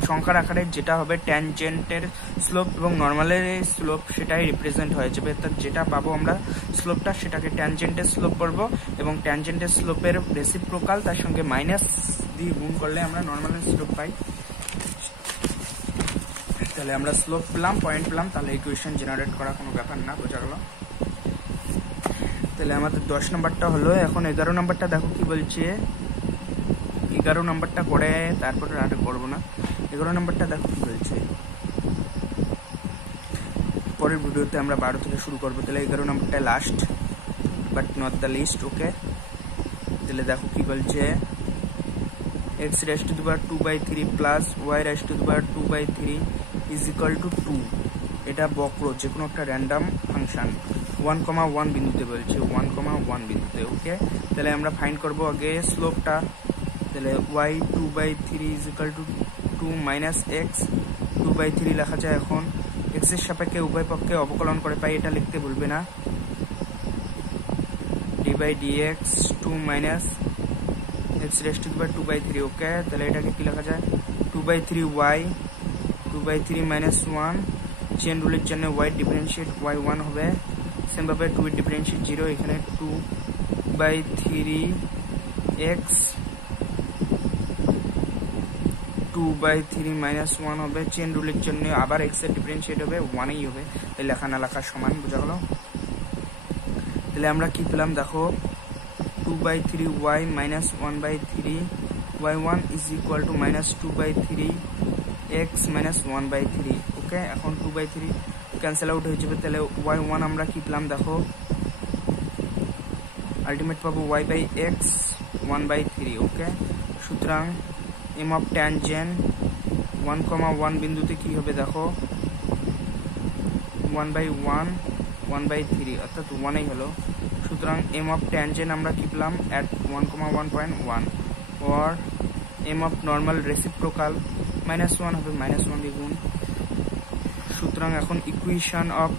সংখ্যার আকারে, যেটা হবে ট্যানজেন্টের স্লোপ এবং নর্মালের স্লোপ, সেটাই রিপ্রেজেন্ট হয়ে যাবে। অর্থাৎ যেটা পাবো আমরা স্লোপটা, সেটাকে ট্যানজেন্টের স্লোপ করব, এবং ট্যানজেন্টের স্লোপের রেসিপ্রোকাল তার সঙ্গে মাইনাস দিয়ে গুণ করলে আমরা নর্মালের স্লোপ পাই। তাহলে আমরা স্লোপ পেলাম, পয়েন্ট পেলাম, তাহলে ইকুয়েশন জেনারেট করা কোনো ব্যাপার না, বোঝা গেল? তাহলে আমাদের 10 নম্বরটা হলো। এখন 11 নম্বরটা দেখো কি বলছে, 11 নম্বরটা করে তারপরে আর করবো না। 11 নম্বরটা দেখো কি বলছে, পরের ভিডিওতে আমরা 12 থেকে শুরু করবো। তাহলে 11 নম্বরটা last but not the least. Okay, তাহলে দেখো কি বলছে, x raised to the power 2/3 plus y raised to the power 2/3 is equal two 2। এটা বক্র যে কোনো একটা র্যান্ডাম ফাংশন 1,1 বিন্দুতে বলছে, 1,1 বিন্দুতে। ওকে, তাহলে আমরা ফাইন্ড করবো আগে স্লোপটা। তাহলে y 2/3 is equal two 2 minus x 2/3 লেখা যায়। এখন x এর সাপেক্ষে উভয় পক্ষে অবকলন করে পাই, এটা লিখতে ভুলবে না। d by dx 2 minus x raised to the power 2/3। Okay, তাহলে এটাকে কি লেখা যায়, 2/3y 2/3 মাইনাস 1, চেন রুলের জন্য y ডিফারেন্সিয়েট y 1 হবে, সেম ভাবে 2 এর ডিফারেন্সিয়েট 0, এখানে 2/3x 2/3 মাইনাস 1 হবে, চেন রুলের জন্য আবার x এর ডিফারেন্সিয়েট হবে 1ই হবে, তাই লেখা না লেখা সমান, বোঝা গেল? তাহলে আমরা কি পেলাম দেখো, 2/3y minus 1/3 y1 is equal to minus 2/3x minus 1/3। ওকে, এখন 2/3 ক্যান্সেল আউট হয়ে যাবে, তাহলে y1 আমরা কি পেলাম দেখো, আলটিমেট পাবো y বাই x 1/3। ওকে, সুতরাং এম অফ ট্যানজেন্ট 1,1 বিন্দুতে কি হবে দেখো, 1/1 অর্থাৎ 1ই হলো। সুতরাং এম অফ ট্যানজেন্ট আমরা কি পেলাম at 1,1.1, or m of normal reciprocal -1 হবে, -1 দিয়ে গুণ। সুতরাং এখন ইকুয়েশন অফ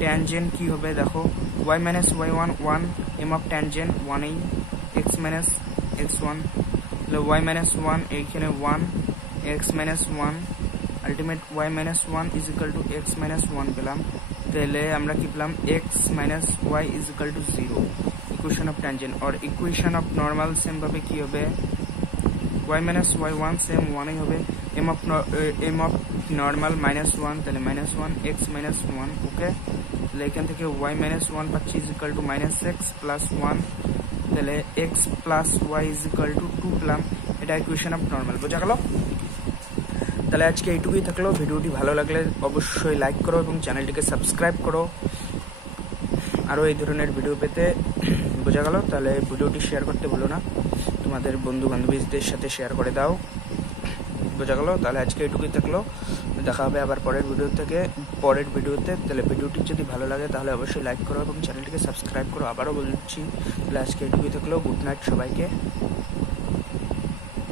ট্যানজেন্ট কি হবে দেখো, y minus y1 1, m of tangent 1ই, x মাইনাস x1, তাহলে y মাইনাস 1 এইখানে 1, x minus 1, ultimate y minus 1 is equal to x minus 1 পেলাম। তাহলে আমরা কি পেলাম, x minus y is equal to 0, equation of tangent. আর ইকুয়েশন অফ নর্মাল সেম ভাবে কি হবে, y মাইনাস y1 সেম 1ই হবে, এম অফ নর্মাল -1, তাহলে -1 x মাইনাস 1। ওকে, তাহলে এখান থেকে y মাইনাস 1 পাচ্ছি is equal to -x plus 1, তাহলে x plus y is equal two 2 পেলাম। এটা এটা ইকুয়েশন অফ নর্মাল। বোঝা গেল? তাহলে আজকে এইটুকুই থাকলো। ভিডিওটি ভালো লাগলে অবশ্যই লাইক করো এবং চ্যানেলটিকে সাবস্ক্রাইব করো আরও এই ধরনের ভিডিও পেতে। বোঝা গেল? তাহলে ভিডিওটি শেয়ার করতে ভুলো না, তোমাদের বন্ধু বান্ধবীদের সাথে শেয়ার করে দাও। বোঝা গেল? তাহলে আজকে এইটুকুই থাকলো, দেখা হবে আবার পরের ভিডিওতে। তাহলে ভিডিওটি যদি ভালো লাগে তাহলে অবশ্যই লাইক করো এবং চ্যানেলটিকে সাবস্ক্রাইব করো। আবারও বলছি, তাহলে আজকে এইটুকুই থাকলো। গুড নাইট সবাইকে।